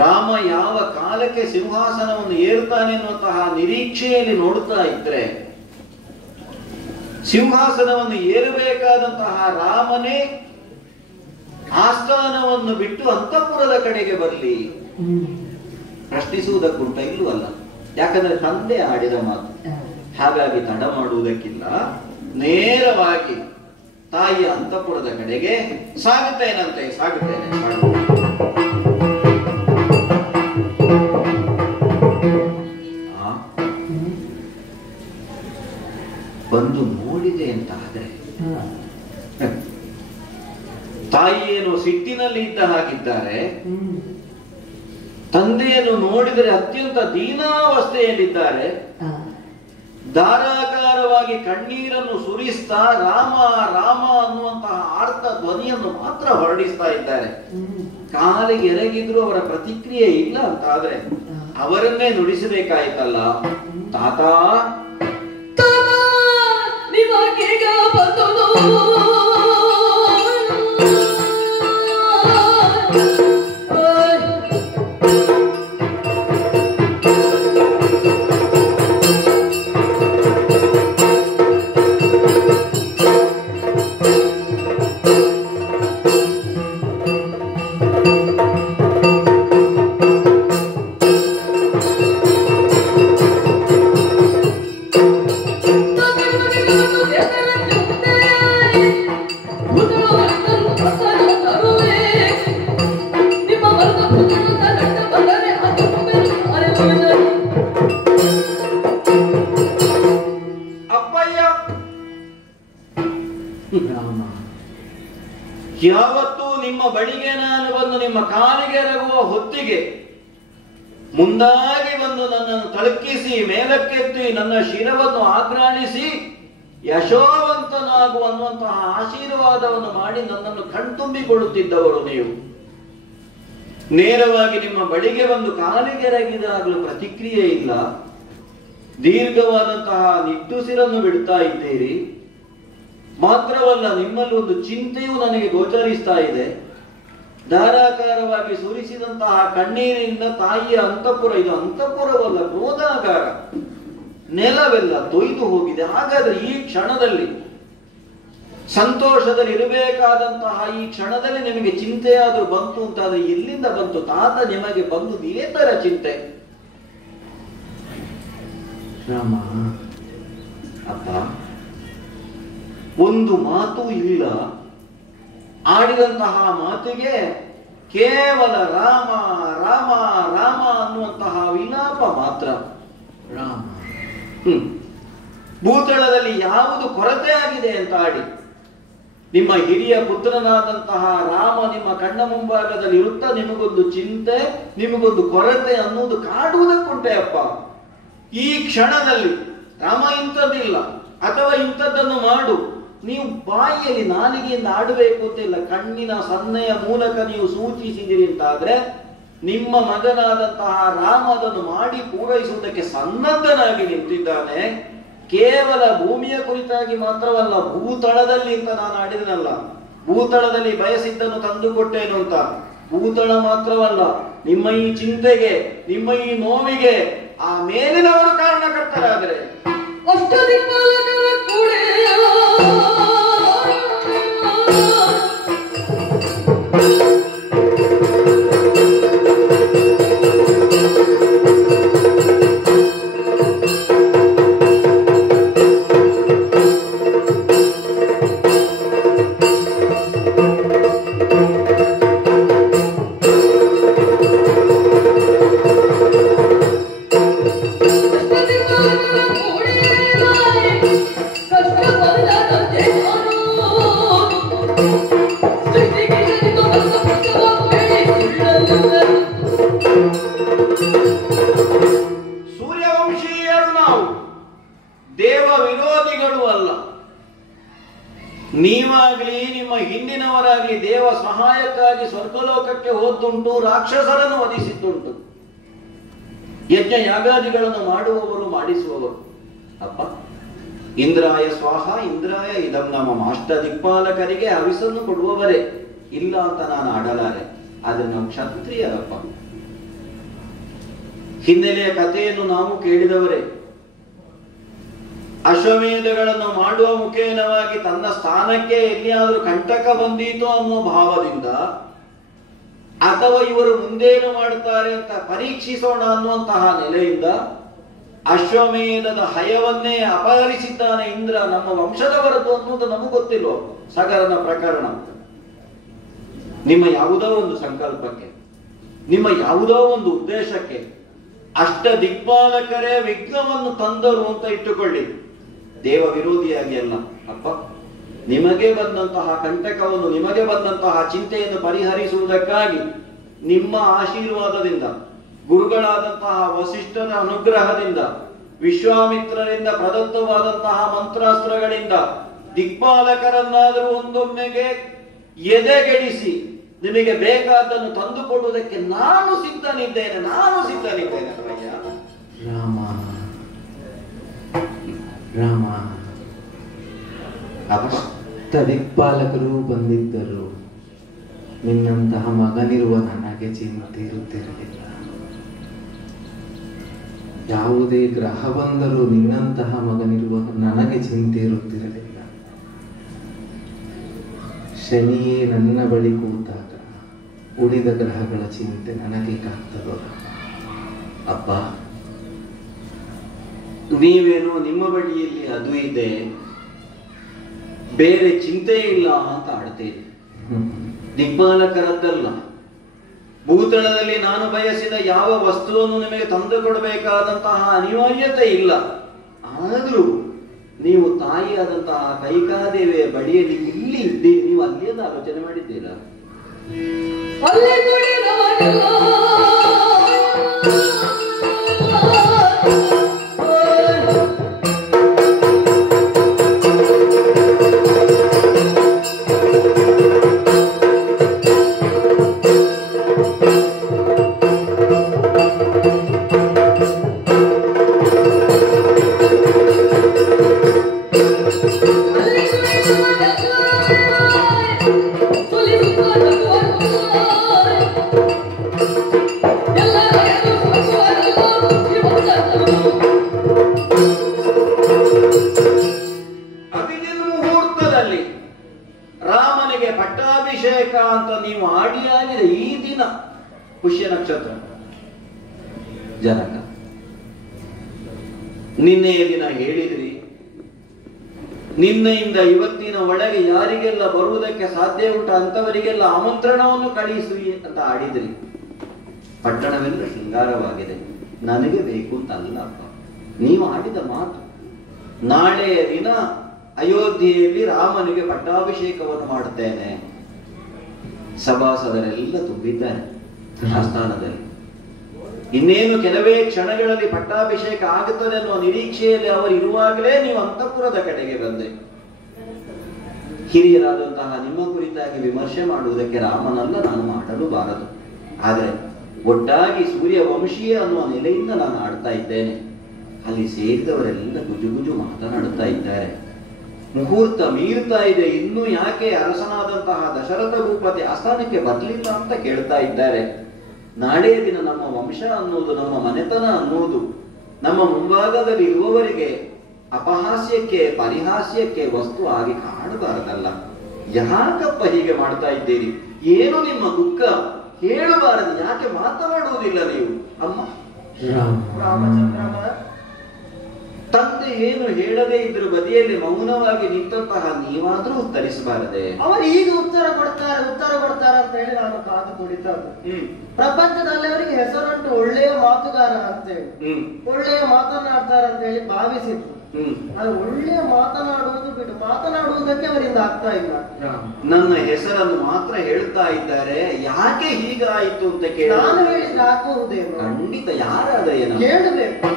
ರಾಮ ಯಾವ ಕಾಲಕ್ಕೆ ಸಿಂಹಾಸನವನ್ನು ಏರ್ತಾನೆ ಎನ್ನುವಂತಹ ನಿರೀಕ್ಷೆಯಲ್ಲಿ ನೋಡುತ್ತಾ ಇದ್ರೆ ಸಿಂಹಾಸನವನ್ನು ಏರಬೇಕಾದಂತಹ ರಾಮನೇ ಆಸ್ಥಾನವನ್ನು ಬಿಟ್ಟು ಅಂತಃಪುರದ ಕಡೆಗೆ ಬರಲಿ ಪ್ರಶ್ನಿಸುವುದಕ್ಕುಂಟ ಇಲ್ಲವಲ್ಲ. ಯಾಕಂದ್ರೆ ತಂದೆ ಆಡಿದ ಮಾತು. ಹಾಗಾಗಿ ತಡ ಮಾಡುವುದಕ್ಕಿಲ್ಲ, ನೇರವಾಗಿ ತಾಯಿಯ ಅಂತಃಪುರದ ಕಡೆಗೆ ಸಾಗುತ್ತೇನಂತೆ. ಸಾಗುತ್ತೇನೆ ಬಂದು ನೋಡಿದೆ ಅಂತ ಆದ್ರೆ ತಾಯಿಯೇನು ಸಿಟ್ಟಿನಲ್ಲಿ ಇದ್ದ ಹಾಗಿದ್ದಾರೆ, ತಂದೆಯನ್ನು ನೋಡಿದರೆ ಅತ್ಯಂತ ದೀನಾವಸ್ಥೆಯಲ್ಲಿದ್ದಾರೆ. ಧಾರಾಕಾರವಾಗಿ ಕಣ್ಣೀರನ್ನು ಸುರಿಸ್ತಾ ರಾಮ ರಾಮ ಅನ್ನುವಂತಹ ಆರ್ತ ಧ್ವನಿಯನ್ನು ಮಾತ್ರ ಹೊರಡಿಸ್ತಾ ಇದ್ದಾರೆ. ಕಾಲಿಗೆ ಎರಗಿದ್ರು ಅವರ ಪ್ರತಿಕ್ರಿಯೆ ಇಲ್ಲ ಅಂತ ಆದ್ರೆ ಅವರನ್ನೇ ನುಡಿಸಬೇಕಾಯ್ತಲ್ಲ. ತಾತ ಯಾವತ್ತೂ ನಿಮ್ಮ ಬಳಿಗೆ ನಾನು ಬಂದು ನಿಮ್ಮ ಕಾಲಿಗೆ ಎರಗುವ ಹೊತ್ತಿಗೆ ಮುಂದಾಗಿ ಬಂದು ನನ್ನನ್ನು ತಳಕಿಸಿ ಮೇಲಕ್ಕೆತ್ತಿ ನನ್ನ ಶಿರವನ್ನು ಆಘ್ರಾಣಿಸಿ ಯಶೋವಂತನಾಗುವಂತಹ ಆಶೀರ್ವಾದವನ್ನು ಮಾಡಿ ನನ್ನನ್ನು ಕಣ್ತುಂಬಿಕೊಳ್ಳುತ್ತಿದ್ದವರು ನೀವು. ನೇರವಾಗಿ ನಿಮ್ಮ ಬಳಿಗೆ ಬಂದು ಕಾಲಿಗೆ ಎರಗಿದಾಗಲೂ ಪ್ರತಿಕ್ರಿಯೆ ಇಲ್ಲ, ದೀರ್ಘವಾದಂತಹ ನಿಟ್ಟುಸಿರನ್ನು ಬಿಡ್ತಾ ಇದ್ದೀರಿ. ಮಾತ್ರವಲ್ಲ, ನಿಮ್ಮಲ್ಲಿ ಒಂದು ಚಿಂತೆಯೂ ನನಗೆ ಗೋಚರಿಸ್ತಾ ಇದೆ. ಧಾರಾಕಾರವಾಗಿ ಸುರಿಸಿದಂತಹ ಕಣ್ಣೀರಿನಿಂದ ತಾಯಿಯ ಅಂತಃಪುರ, ಇದು ಅಂತಃಪುರವಲ್ಲ ಕ್ರೋಧಾಗಾರ, ನೆಲವೆಲ್ಲ ತೊಯ್ದು ಹೋಗಿದೆ. ಹಾಗಾದ್ರೆ ಈ ಕ್ಷಣದಲ್ಲಿ ಸಂತೋಷದಲ್ಲಿ ಇರಬೇಕಾದಂತಹ ಈ ಕ್ಷಣದಲ್ಲಿ ನಿಮಗೆ ಚಿಂತೆಯಾದ್ರೂ ಬಂತು ಅಂತಾದ್ರೆ ಎಲ್ಲಿಂದ ಬಂತು ತಾತ ನಿಮಗೆ ಬಂದು ಇದೇ ತರ ಚಿಂತೆ? ರಾಮ, ಅಪ್ಪ ಒಂದು ಮಾತು ಇಲ್ಲ, ಆಡಿದಂತಹ ಮಾತಿಗೆ ಕೇವಲ ರಾಮ ರಾಮ ರಾಮ ಅನ್ನುವಂತಹ ವಿಲಾಪ ಮಾತ್ರ. ರಾಮ ಭೂತಳದಲ್ಲಿ ಯಾವುದು ಕೊರತೆ ಆಗಿದೆ ಅಂತ ಆಡಿ, ನಿಮ್ಮ ಹಿರಿಯ ಪುತ್ರನಾದಂತಹ ರಾಮ ನಿಮ್ಮ ಕಣ್ಣ ಮುಂಭಾಗದಲ್ಲಿ ಇರುತ್ತಾ ನಿಮಗೊಂದು ಚಿಂತೆ, ನಿಮಗೊಂದು ಕೊರತೆ ಅನ್ನೋದು ಕಾಡುವುದಕ್ಕುಂಟೆ ಅಪ್ಪ. ಈ ಕ್ಷಣದಲ್ಲಿ ರಾಮ ಇಂಥದ್ದಿಲ್ಲ ಅಥವಾ ಇಂಥದ್ದನ್ನು ಮಾಡು, ನೀವು ಬಾಯಿಯಲ್ಲಿ ನಾಲಿಗೆಯಿಂದ ಆಡಬೇಕು ಅಂತಿಲ್ಲ, ಕಣ್ಣಿನ ಸನ್ನೆಯ ಮೂಲಕ ನೀವು ಸೂಚಿಸಿದಿರಿ ಅಂತಾದ್ರೆ ನಿಮ್ಮ ಮಗನಾದಂತಹ ರಾಮ ಅದನ್ನು ಮಾಡಿ ಪೂರೈಸುವುದಕ್ಕೆ ಸನ್ನದ್ಧನಾಗಿ ನಿಂತಿದ್ದಾನೆ. ಕೇವಲ ಭೂಮಿಯ ಕುರಿತಾಗಿ ಮಾತ್ರವಲ್ಲ, ಭೂತಳದಲ್ಲಿ ಅಂತ ನಾನು ಆಡಿದನಲ್ಲ, ಭೂತಳದಲ್ಲಿ ಬಯಸಿದ್ದನ್ನು ತಂದುಕೊಟ್ಟೇನು ಅಂತ. ಭೂತಳ ಮಾತ್ರವಲ್ಲ, ನಿಮ್ಮ ಈ ಚಿಂತೆಗೆ, ನಿಮ್ಮ ಈ ನೋವಿಗೆ ಆ ಮೇಲಿನವರು ಕಾರಣಕರ್ತರಾದರೆ ಸೂರ್ಯವಂಶೀಯರು ನಾವು, ದೇವ ವಿರೋಧಿಗಳು ಅಲ್ಲ. ನೀವಾಗ್ಲಿ ನಿಮ್ಮ ಹಿಂದಿನವರಾಗ್ಲಿ ದೇವ ಸಹಾಯಕ್ಕಾಗಿ ಸ್ವರ್ಗಲೋಕಕ್ಕೆ ಹೋದ್ದುಂಟು, ರಾಕ್ಷಸರನ್ನು ವಧಿಸಿದ್ದುಂಟು, ಯಜ್ಞ ಯಾಗಾದಿಗಳನ್ನು ಮಾಡುವವರು, ಮಾಡಿಸುವವರು. ಅಪ್ಪ, ಇಂದ್ರಾಯ ಸ್ವಾಹ ಇಂದ್ರಾಯ ಇದಂ ನಮಃ, ಅಷ್ಟ ದಿಕ್ಪಾಲಕರಿಗೆ ಹವಿಸನ್ನು ಕೊಡುವವರೇ, ಇಲ್ಲ ಅಂತ ನಾನು ಆಡಲಾರೆ. ಆದ್ರೆ ನಾವು ಕ್ಷತ್ರಿಯರಪ್ಪ. ಹಿನ್ನೆಲೆಯ ಕಥೆಯನ್ನು ನಾವು ಕೇಳಿದವರೇ. ಅಶ್ವಮೇಧಗಳನ್ನು ಮಾಡುವ ಮುಖೇನವಾಗಿ ತನ್ನ ಸ್ಥಾನಕ್ಕೆ ಎಲ್ಲಿಯಾದರೂ ಕಂಟಕ ಬಂದೀತೋ ಅನ್ನುವ ಭಾವದಿಂದ, ಅಥವಾ ಇವರು ಮುಂದೇನು ಮಾಡುತ್ತಾರೆ ಅಂತ ಪರೀಕ್ಷಿಸೋಣ ಅನ್ನುವಂತಹ ನೆಲೆಯಿಂದ ಅಶ್ವಮೇಧದ ಹಯವನ್ನೇ ಅಪಹರಿಸಿದ್ದಾನೆ ಇಂದ್ರ. ನಮ್ಮ ವಂಶದವರದ್ದು ಅನ್ನೋದು ನಮಗೆ ಗೊತ್ತಿಲ್ವೋ? ಸಗರನ ಪ್ರಕರಣ. ನಿಮ್ಮ ಯಾವುದೋ ಒಂದು ಸಂಕಲ್ಪಕ್ಕೆ, ನಿಮ್ಮ ಯಾವುದೋ ಒಂದು ಉದ್ದೇಶಕ್ಕೆ ಅಷ್ಟ ದಿಕ್ಪಾಲಕರೇ ವಿಘ್ನವನ್ನು ತಂದರು ಅಂತ ಇಟ್ಟುಕೊಳ್ಳಿ. ದೇವ ವಿರೋಧಿಯಾಗಿ ಅಲ್ಲ ಅಪ್ಪ. ನಿಮಗೆ ಬಂದಂತಹ ಕಂಟಕವನ್ನು, ನಿಮಗೆ ಬಂದಂತಹ ಚಿಂತೆಯನ್ನು ಪರಿಹರಿಸುವುದಕ್ಕಾಗಿ ನಿಮ್ಮ ಆಶೀರ್ವಾದದಿಂದ, ಗುರುಗಳಾದಂತಹ ವಸಿಷ್ಠರ ಅನುಗ್ರಹದಿಂದ, ವಿಶ್ವಾಮಿತ್ರರಿಂದ ಪ್ರದತ್ತವಾದಂತಹ ಮಂತ್ರಾಸ್ತ್ರಗಳಿಂದ ದಿಕ್ಪಾಲಕರನ್ನಾದರೂ ಒಂದೊಮ್ಮೆಗೆ ಎದೆಗೆಡಿಸಿ ನಿಮಗೆ ಬೇಕಾದ್ದನ್ನು ತಂದುಕೊಡುವುದಕ್ಕೆ ನಾನು ಸಿದ್ಧನಿದ್ದೇನೆ ಅಯ್ಯ. ರಾಮ ರಾಮ, ಅಷ್ಟ ದಿಕ್ಪಾಲಕರು ಬಂದಿದ್ದರು, ನಿನ್ನಂತಹ ಮಗನಿರುವ ನನಗೆ ಚಿಂತೆ ಇರುತ್ತಿರಲಿಲ್ಲ. ಯಾವುದೇ ಗ್ರಹ ಬಂದರೂ ನಿನ್ನಂತಹ ಮಗನಿರುವ ನನಗೆ ಚಿಂತೆ ಇರುತ್ತಿರಲಿಲ್ಲ. ಶನಿಯೇ ನನ್ನ ಬಳಿ ಕೂತಾಗ ಉಳಿದ ಗ್ರಹಗಳ ಚಿಂತೆ ನನಗೆ ಕಾಗ್ತದೋ? ಅಪ್ಪ, ನೀವೇನು ನಿಮ್ಮ ಬಳಿಯಲ್ಲಿ ಅದು ಇದೆ, ಬೇರೆ ಚಿಂತೆ ಇಲ್ಲ ಅಂತ ಆಡ್ತೇನೆ. ದಿಕ್ಪಾಲಕರದ್ದಲ್ಲ, ಭೂತಳದಲ್ಲಿ ನಾನು ಬಯಸಿದ ಯಾವ ವಸ್ತುವನ್ನು ನಿಮಗೆ ತಂದು ಕೊಡಬೇಕಾದಂತಹ ಅನಿವಾರ್ಯತೆ ಇಲ್ಲ. ಆದರೂ ನೀವು ತಾಯಿಯಾದಂತಹ ಕೈಕಾದೇವಿಯ ಬಳಿಯಲ್ಲಿ ಇಲ್ಲಿ ಇದ್ದೀರಿ, ನೀವು ಅಲ್ಲಿಯದ ಆಲೋಚನೆ ಮಾಡಿದ್ದೀರಾ? ನೀವು ಆಡಿಯಾಗಿದೆ ಈ ದಿನ ಪುಷ್ಯ ನಕ್ಷತ್ರ. ಜನಕ ನಿನ್ನೆಯ ದಿನ ಹೇಳಿದ್ರಿ, ನಿನ್ನೆಯಿಂದ ಇವತ್ತಿನ ಒಳಗೆ ಯಾರಿಗೆಲ್ಲ ಬರುವುದಕ್ಕೆ ಸಾಧ್ಯ ಉಂಟು ಅಂತವರಿಗೆಲ್ಲ ಆಮಂತ್ರಣವನ್ನು ಕಳಿಸುವಿ ಅಂತ ಆಡಿದ್ರಿ. ಪಟ್ಟಣವೆಲ್ಲ ಶೃಂಗಾರವಾಗಿದೆ, ನನಗೆ ಬೇಕು ಅಂತ ಅಲ್ಲಪ್ಪ ನೀವು ಆಡಿದ ಮಾತು. ನಾಳೆಯ ದಿನ ಅಯೋಧ್ಯೆಯಲ್ಲಿ ರಾಮನಿಗೆ ಪಟ್ಟಾಭಿಷೇಕವನ್ನು ಮಾಡುತ್ತೇನೆ. ಸಭಾಸದರೆಲ್ಲ ತುಂಬಿದ್ದಾರೆ ಆಸ್ಥಾನದಲ್ಲಿ. ಇನ್ನೇನು ಕೆಲವೇ ಕ್ಷಣಗಳಲ್ಲಿ ಪಟ್ಟಾಭಿಷೇಕ ಆಗುತ್ತದೆ ಅನ್ನುವ ನಿರೀಕ್ಷೆಯಲ್ಲಿ ಅವರು ಇರುವಾಗಲೇ ನೀವು ಅಂತಃಪುರದ ಕಡೆಗೆ ಬಂದೆ. ಹಿರಿಯರಾದಂತಹ ನಿಮ್ಮ ಕುರಿತಾಗಿ ವಿಮರ್ಶೆ ಮಾಡುವುದಕ್ಕೆ ರಾಮನಲ್ಲ ನಾನು ಮಾಡಲು ಬಾರದು. ಆದರೆ ಒಟ್ಟಾಗಿ ಸೂರ್ಯ ವಂಶೀಯ ಅನ್ನುವ ನೆಲೆಯಿಂದ ನಾನು ಆಡ್ತಾ ಇದ್ದೇನೆ. ಅಲ್ಲಿ ಸೇರಿದವರೆಲ್ಲ ಗುಜುಗುಜು ಮಾತನಾಡುತ್ತಾ ಇದ್ದಾರೆ. ಮುಹೂರ್ತ ಮೀರ್ತಾ ಇದೆ, ಇನ್ನೂ ಯಾಕೆ ಅರಸನಾದಂತಹ ದಶರಥ ಭೂಪತಿ ಆಸ್ಥಾನಕ್ಕೆ ಬರಲಿಲ್ಲ ಅಂತ ಕೇಳ್ತಾ ಇದ್ದಾರೆ. ನಾಳೆಯ ದಿನ ನಮ್ಮ ವಂಶ ಅನ್ನುವುದು, ನಮ್ಮ ಮನೆತನ ಅನ್ನುವುದು ನಮ್ಮ ಮುಂಭಾಗದಲ್ಲಿ ಇರುವವರಿಗೆ ಅಪಹಾಸ್ಯಕ್ಕೆ ಪರಿಹಾಸ್ಯಕ್ಕೆ ವಸ್ತು ಆಗಿ ಕಾಣಬಾರದಲ್ಲ. ಯಾಕಪ್ಪ ಹೀಗೆ ಮಾಡ್ತಾ ಇದ್ದೀರಿ? ಏನು ನಿಮ್ಮ ದುಃಖ? ಹೇಳಬಾರದು, ಯಾಕೆ ಮಾತನಾಡುವುದಿಲ್ಲ ನೀವು? ಅಮ್ಮ ರಾಮಚಂದ್ರಮ್ಮ, ತಂದೆ ಏನು ಹೇಳದೇ ಇದ್ರ ಬದಿಯಲ್ಲಿ ಮೌನವಾಗಿ ನಿಂತಹ ನೀವಾದ್ರೂ ಉತ್ತರಿಸಬಾರದೆ? ಅವರು ಈಗ ಉತ್ತರ ಕೊಡ್ತಾರೆ ಅಂತ ಹೇಳಿ ನಾನು ಕಾದು ಕುಳಿತದ್ದು. ಪ್ರಪಂಚದಲ್ಲಿ ಅವರಿಗೆ ಹೆಸರುಂಟು ಒಳ್ಳೆಯ ಮಾತುಗಾರ ಅಂತೇಳಿ, ಒಳ್ಳೆಯ ಮಾತನಾಡ್ತಾರೆ ಅಂತ ಹೇಳಿ ಭಾವಿಸಿದ್ರು. ಅದು ಒಳ್ಳೆಯ ಮಾತನಾಡುವುದು ಬಿಟ್ಟು ಮಾತನಾಡುವುದಕ್ಕೆ ಅವರಿಂದ ಆಗ್ತಾ ಇಲ್ಲ. ನನ್ನ ಹೆಸರನ್ನು ಮಾತ್ರ ಹೇಳ್ತಾ ಇದ್ದಾರೆ, ಯಾಕೆ ಹೀಗಾಯಿತು ಅಂತ ಕೇಳಿ ನಾನು ಹೇಳಿದ್ರೆ ಹಾಕುವುದೇನು? ಖಂಡಿತ ಯಾರಾದ ಏನು ಕೇಳಬೇಕು.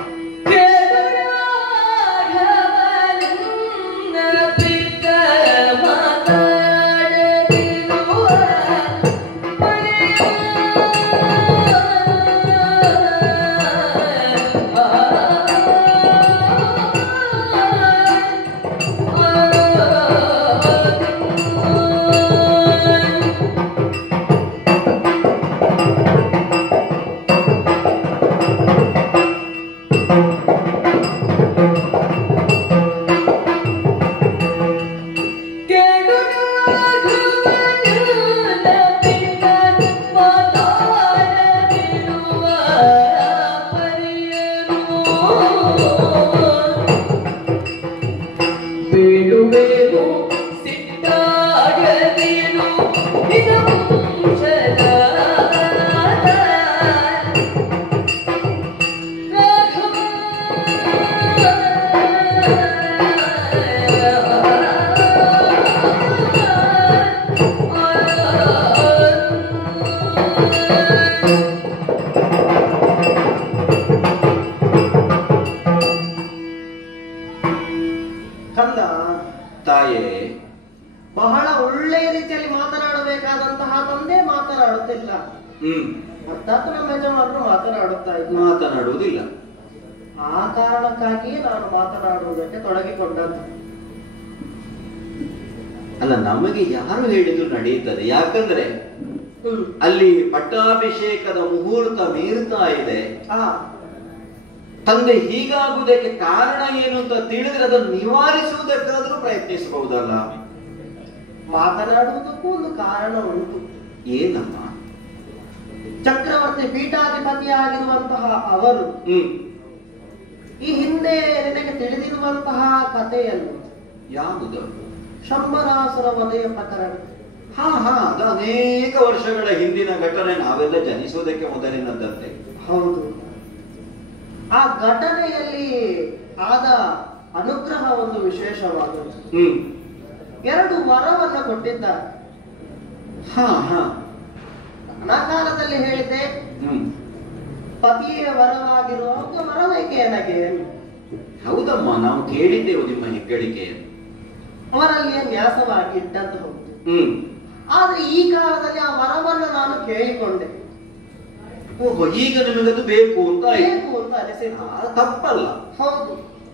ತಾಯೇ, ಬಹಳ ಒಳ್ಳೆಯ ರೀತಿಯಲ್ಲಿ ಮಾತನಾಡಬೇಕಾದಂತಹ ತಂದೆ ಮಾತನಾಡುತ್ತಿಲ್ಲ. ಅರ್ಥಾತ್ ನಮ್ಮ ಯಜಮಾನರು ಮಾತನಾಡುವುದಿಲ್ಲ. ಆ ಕಾರಣಕ್ಕಾಗಿಯೇ ನಾನು ಮಾತನಾಡುವುದಕ್ಕೆ ತೊಡಗಿಕೊಂಡದ್ದು. ಅಲ್ಲ, ನಮಗೆ ಯಾರು ಹೇಳಿದ್ರು ನಡೆಯುತ್ತದೆ. ಯಾಕಂದ್ರೆ ಅಲ್ಲಿ ಪಟ್ಟಾಭಿಷೇಕದ ಮುಹೂರ್ತ ಮೀರ್ತಾ ಇದೆ. ತಂದೆ ಹೀಗಾಗುವುದಕ್ಕೆ ಕಾರಣ ಏನು ಅಂತ ತಿಳಿದ್ರೆ ಅದನ್ನು ನಿವಾರಿಸುವುದಕ್ಕಾದ್ರೂ ಪ್ರಯತ್ನಿಸಬಹುದಲ್ಲ. ಮಾತನಾಡುವುದಕ್ಕೂ ಒಂದು ಕಾರಣ ಉಂಟು. ಏನಮ್ಮ? ಚಕ್ರವರ್ತಿ ಪೀಠಾಧಿಪತಿಯಾಗಿರುವಂತಹ ಅವರು ಈ ಹಿಂದೆ ನಿನಗೆ ತಿಳಿದಿರುವಂತಹ ಕಥೆಯನ್ನು, ಯಾವುದು? ಶಂಬರಾಸುರ ವಧೆಯ ಪ್ರಕರಣ. ಅದು ಅನೇಕ ವರ್ಷಗಳ ಹಿಂದಿನ ಘಟನೆ. ನಾವೆಲ್ಲ ಜನಿಸುವುದಕ್ಕೆ ಮೊದಲಿನದ್ದಂತೆ. ಹೌದು. ಆ ಘಟನೆಯಲ್ಲಿ ಆದ ಅನುಗ್ರಹ ಒಂದು ವಿಶೇಷವಾದದ್ದು. 2 ವರವನ್ನು ಕೊಟ್ಟಿದ್ದಾರೆ. ನನ್ನ ಕಾಲದಲ್ಲಿ ಹೇಳಿದ್ದೆ, ಪತಿಯ ವರವಾಗಿರುವ ವರವೇಕೆ ನನಗೆ? ಹೌದಮ್ಮ, ನಾವು ಕೇಳಿದ್ದೆವು ನಿಮ್ಮ ಹೆಗ್ಗಳಿಕೆಯನ್ನು. ಅವರಲ್ಲಿ ನ್ಯಾಸವಾಗಿ ಇಟ್ಟದ್ದು ಹೌದು. ಆದ್ರೆ ಈ ಕಾಲದಲ್ಲಿ ಆ ವರವನ್ನು ನಾನು ಕೇಳಿಕೊಂಡೆ. ಓಹೋ, ಈಗ ನಿಮಗದು ಬೇಕು ಅಂತ ಅನಿಸಿತು. ತಪ್ಪಲ್ಲ. ಹೌದು.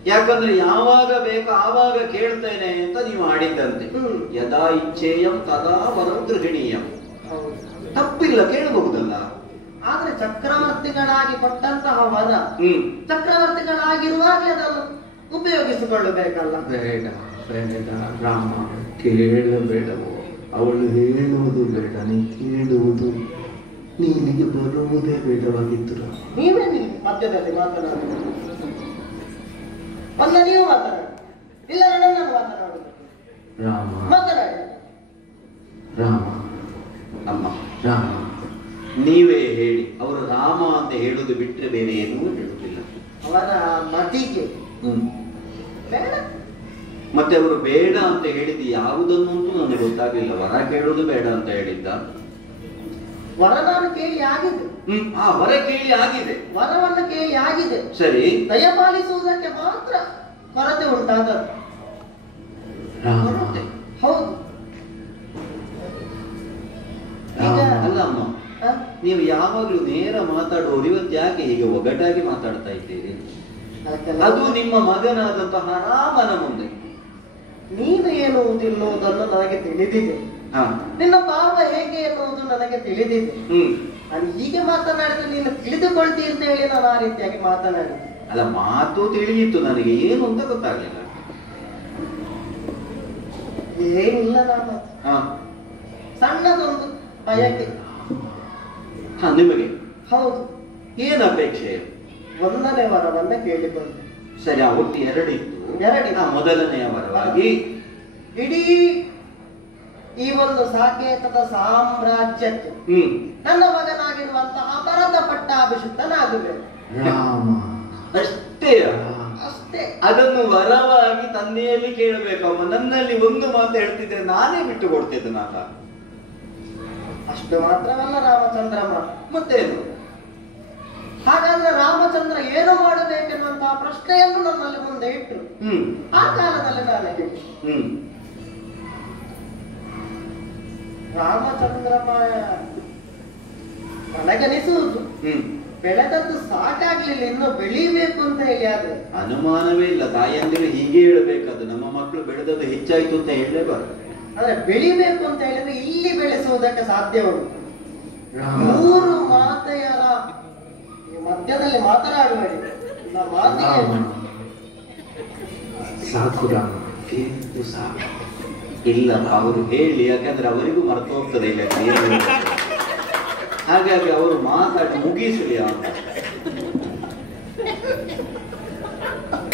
ಯಾಕಂದ್ರೆ ಯಾವಾಗ ಬೇಕು ಆವಾಗ ಕೇಳ್ತೇನೆ ಅಂತ ನೀವು ಆಡಿದ್ದಂತೆ. ಯದಾ ಇಚ್ಛೇಯಂ ತದಾ ವರಂ ಗೃಹಿಣೀಯಂ. ತಪ್ಪಿಲ್ಲ, ಕೇಳಬಹುದಲ್ಲ. ಆದ್ರೆ ಚಕ್ರವರ್ತಿಗಳಾಗಿ ಕೊಟ್ಟಂತಹ ವರ, ಚಕ್ರವರ್ತಿಗಳಾಗಿರುವಾಗಲೇ ಅದನ್ನು ಉಪಯೋಗಿಸಿಕೊಳ್ಳಬೇಕಲ್ಲ. ಬೇಡ ಬೇಡ ರಾಮ, ಕೇಳಬೇಡವೋ. ಅವಳು ಹೇಳುವುದು ಬೇಡ, ನೀ ಕೇಳುವುದು, ನೀ ಇಲ್ಲಿಗೆ ಬರುವುದೇ ಬೇಡವಾಗಿತ್ತು. ನೀವೇ ಮಧ್ಯದಲ್ಲಿ ಮಾತನಾಡಿ, ಅಲ್ಲ ನೀವು ಮಾತನಾಡಿ, ಇಲ್ಲ ನಾನು ಮಾತನಾಡುದು. ರಾಮ ಮಾತನಾಡಿ. ರಾಮ ಅಮ್ಮ ರಾಮ ನೀವೇ ಹೇಳಿ. ಅವರು ರಾಮ ಅಂತ ಹೇಳುದು ಬಿಟ್ಟರೆ ಬೇರೆ ಏನೂ ಹೇಳುವುದಿಲ್ಲ. ಅವರ ಮತಿಗೆ ಬೇಡ. ಮತ್ತೆ ಅವರು ಬೇಡ ಅಂತ ಹೇಳಿದ್ದು ಯಾವುದನ್ನು ಅಂತೂ ನನಗೆ ಗೊತ್ತಾಗ್ಲಿಲ್ಲ. ವರ ಕೇಳುದು ಬೇಡ ಅಂತ ಹೇಳಿದ್ದ. ವರ ನಾನು ಕೇಳಿ ಆಗಿದೆ. ವರ ಕೇಳಿ ಆಗಿದೆ, ವರವನ್ನು ಕೇಳಿ ಆಗಿದೆ. ಸರಿ, ದಯಪಾಲಿಸುವುದಕ್ಕೆ ಮಾತ್ರ ಕೊರತೆ ಉಂಟಾದದ್ದು. ಹೌದು. ಅಲ್ಲ ಅಮ್ಮ, ನೀವು ಯಾವಾಗ್ಲೂ ನೇರ ಮಾತಾಡುವವರು, ಇವತ್ತು ಯಾಕೆ ಹೀಗೆ ಒಗಟಾಗಿ ಮಾತಾಡ್ತಾ ಇದ್ದೀರಿ? ಅದು ನಿಮ್ಮ ಮಗನಾದಂತಹ ರಾಮನ ಮುಂದೆ. ನೀನು ಎನ್ನುವುದಿಲ್ಲುವುದನ್ನು ನನಗೆ ತಿಳಿದಿದೆ, ನಿನ್ನ ಭಾವ ಹೇಗೆ ಎನ್ನುವುದು ನನಗೆ ತಿಳಿದಿದೆ. ನಾನು ಹೀಗೆ ಮಾತನಾಡಿದ್ರೆ ನೀನು ತಿಳಿದುಕೊಳ್ತಿ ಅಂತ ಹೇಳಿ ನಾನು ಆ ರೀತಿಯಾಗಿ ಮಾತನಾಡಿದೆ. ಅಲ್ಲ, ಮಾತು ತಿಳಿಯಿತು, ನನಗೆ ಏನು ಅಂತ ಗೊತ್ತಾಗ್ಲಿಲ್ಲ. ಏನಿಲ್ಲ, ನಾನು ಸಣ್ಣದೊಂದು ಬಯಕೆ. ನಿಮಗೆ? ಹೌದು. ಏನು ಅಪೇಕ್ಷೆ? ಒಂದನೇ ವರವನ್ನ ಕೇಳಿಕೊಂಡೆ. ಸರಿ, ಆ ಒಟ್ಟು ಎರಡಿತ್ತು. ಮೊದಲನೆಯ ವರವಾಗಿ ಇಡೀ ಈ ಒಂದು ಸಾಕೇತದ ಸಾಮ್ರಾಜ್ಯಕ್ಕೆ ನನ್ನ ಮಗನಾಗಿರುವಂತಹ ಭರತ ಪಟ್ಟಾಭಿಷಿಕ್ತನಾಗಬೇಕು. ಅಷ್ಟೇ ಅಷ್ಟೇ. ಅದನ್ನು ವರವಾಗಿ ತಂದೆಯಲ್ಲಿ ಕೇಳಬೇಕಮ್ಮ. ನನ್ನಲ್ಲಿ ಒಂದು ಮಾತು ಹೇಳ್ತಿದ್ರೆ ನಾನೇ ಬಿಟ್ಟು ಕೊಡ್ತಿದ್ದೆ. ನಾನು ಅಷ್ಟು ಮಾತ್ರವಲ್ಲ ರಾಮಚಂದ್ರಮ್ಮ, ಮತ್ತೇನು? ಹಾಗಾದ್ರೆ ರಾಮಚಂದ್ರ ಏನು ಮಾಡಬೇಕೆನ್ನುವಂತಹ ಪ್ರಶ್ನೆಯನ್ನು ನನ್ನಲ್ಲಿ ಮುಂದೆ ಇಟ್ಟರು. ಆ ಕಾಲದಲ್ಲಿ ನಾನು ಹೇಳಿ, ರಾಮಚಂದ್ರಮ್ಮ ನನಗನಿಸುವುದು ಬೆಳೆದದ್ದು ಸಾಕಾಗ್ಲಿಲ್ಲ, ಇನ್ನು ಬೆಳೀಬೇಕು ಅಂತ ಹೇಳಿ. ಆದ್ರೆ ಅನುಮಾನವೇ ಇಲ್ಲ, ತಾಯಿಯಂದಿರು ಹೀಗೆ ಹೇಳ್ಬೇಕದು. ನಮ್ಮ ಮಕ್ಕಳು ಬೆಳೆದದ್ದು ಹೆಚ್ಚಾಯ್ತು ಅಂತ ಹೇಳಲೇಬಾರದು. ಆದ್ರೆ ಬೆಳಿಬೇಕು ಅಂತ ಹೇಳಿದ್ರೆ ಇಲ್ಲಿ ಬೆಳೆಸುವುದಕ್ಕೆ ಸಾಧ್ಯ ಉಂಟು. 3 ಮಾತೆಯರ ಮಧ್ಯದಲ್ಲಿ ಮಾತನಾಡುವಡಿ ಸಾಕು ರಾಮ, ಸಾಕು. ಇಲ್ಲ, ಅವರು ಹೇಳಿ, ಯಾಕಂದ್ರೆ ಅವರಿಗೂ ಮರೆತು ಹೋಗ್ತದೆ ಇಲ್ಲ. ಹಾಗಾಗಿ ಅವರು ಮಾತಾಡಿ ಮುಗಿಸಲಿ ಅಂತ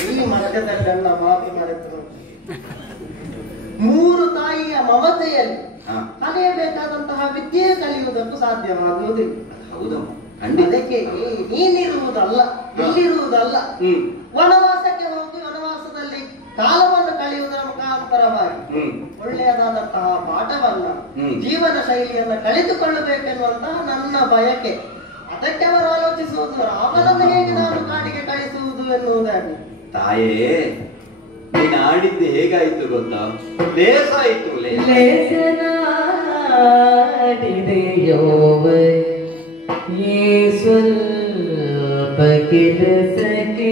ಈ ಮಧ್ಯದಲ್ಲಿ ನನ್ನ ಮಾತು ಮಾಡಿದ್ರು. 3 ತಾಯಿಯ ಮಮತೆಯಲ್ಲಿ ಕಲಿಯಬೇಕಾದಂತಹ ವಿದ್ಯೆ ಕಲಿಯುವುದಕ್ಕೂ ಸಾಧ್ಯವಾಗುವುದಿಲ್ಲ. ಹೌದಮ್ಮ, ಅದಕ್ಕೆ ನೀನಿರುವುದಲ್ಲ, ಇಲ್ಲಿರುವುದಲ್ಲ, ವನವಾಸಕ್ಕೆ ಹೋಗಿ ವನವಾಸದಲ್ಲಿ ಕಾಲವನ್ನು ಕಳೆಯುವುದರ ಮುಖಾಂತರವಾಗಿ ಒಳ್ಳೆಯದಾದಂತಹ ಪಾಠವನ್ನ, ಜೀವನ ಶೈಲಿಯನ್ನ ಕಲಿತುಕೊಳ್ಳಬೇಕೆನ್ನುವಂತಹ ನನ್ನ ಬಯಕೆ. ಅದಕ್ಕೆ ಅವರು ಆಲೋಚಿಸುವುದು ರಾಮನನ್ನು ಹೇಗೆ ನಾನು ಕಾಡಿಗೆ ಕಳಿಸುವುದು ಎನ್ನುವುದಾಗಿ. ತಾಯೇ, ನೀನು ಆಡಿದ್ದು ಹೇಗಾಯ್ತು ಗೊತ್ತಾ? ಲೇಸಾಯ್ತು. ಈ ಸ್ವಲ್ಪ ಕೆಲಸಕ್ಕೆ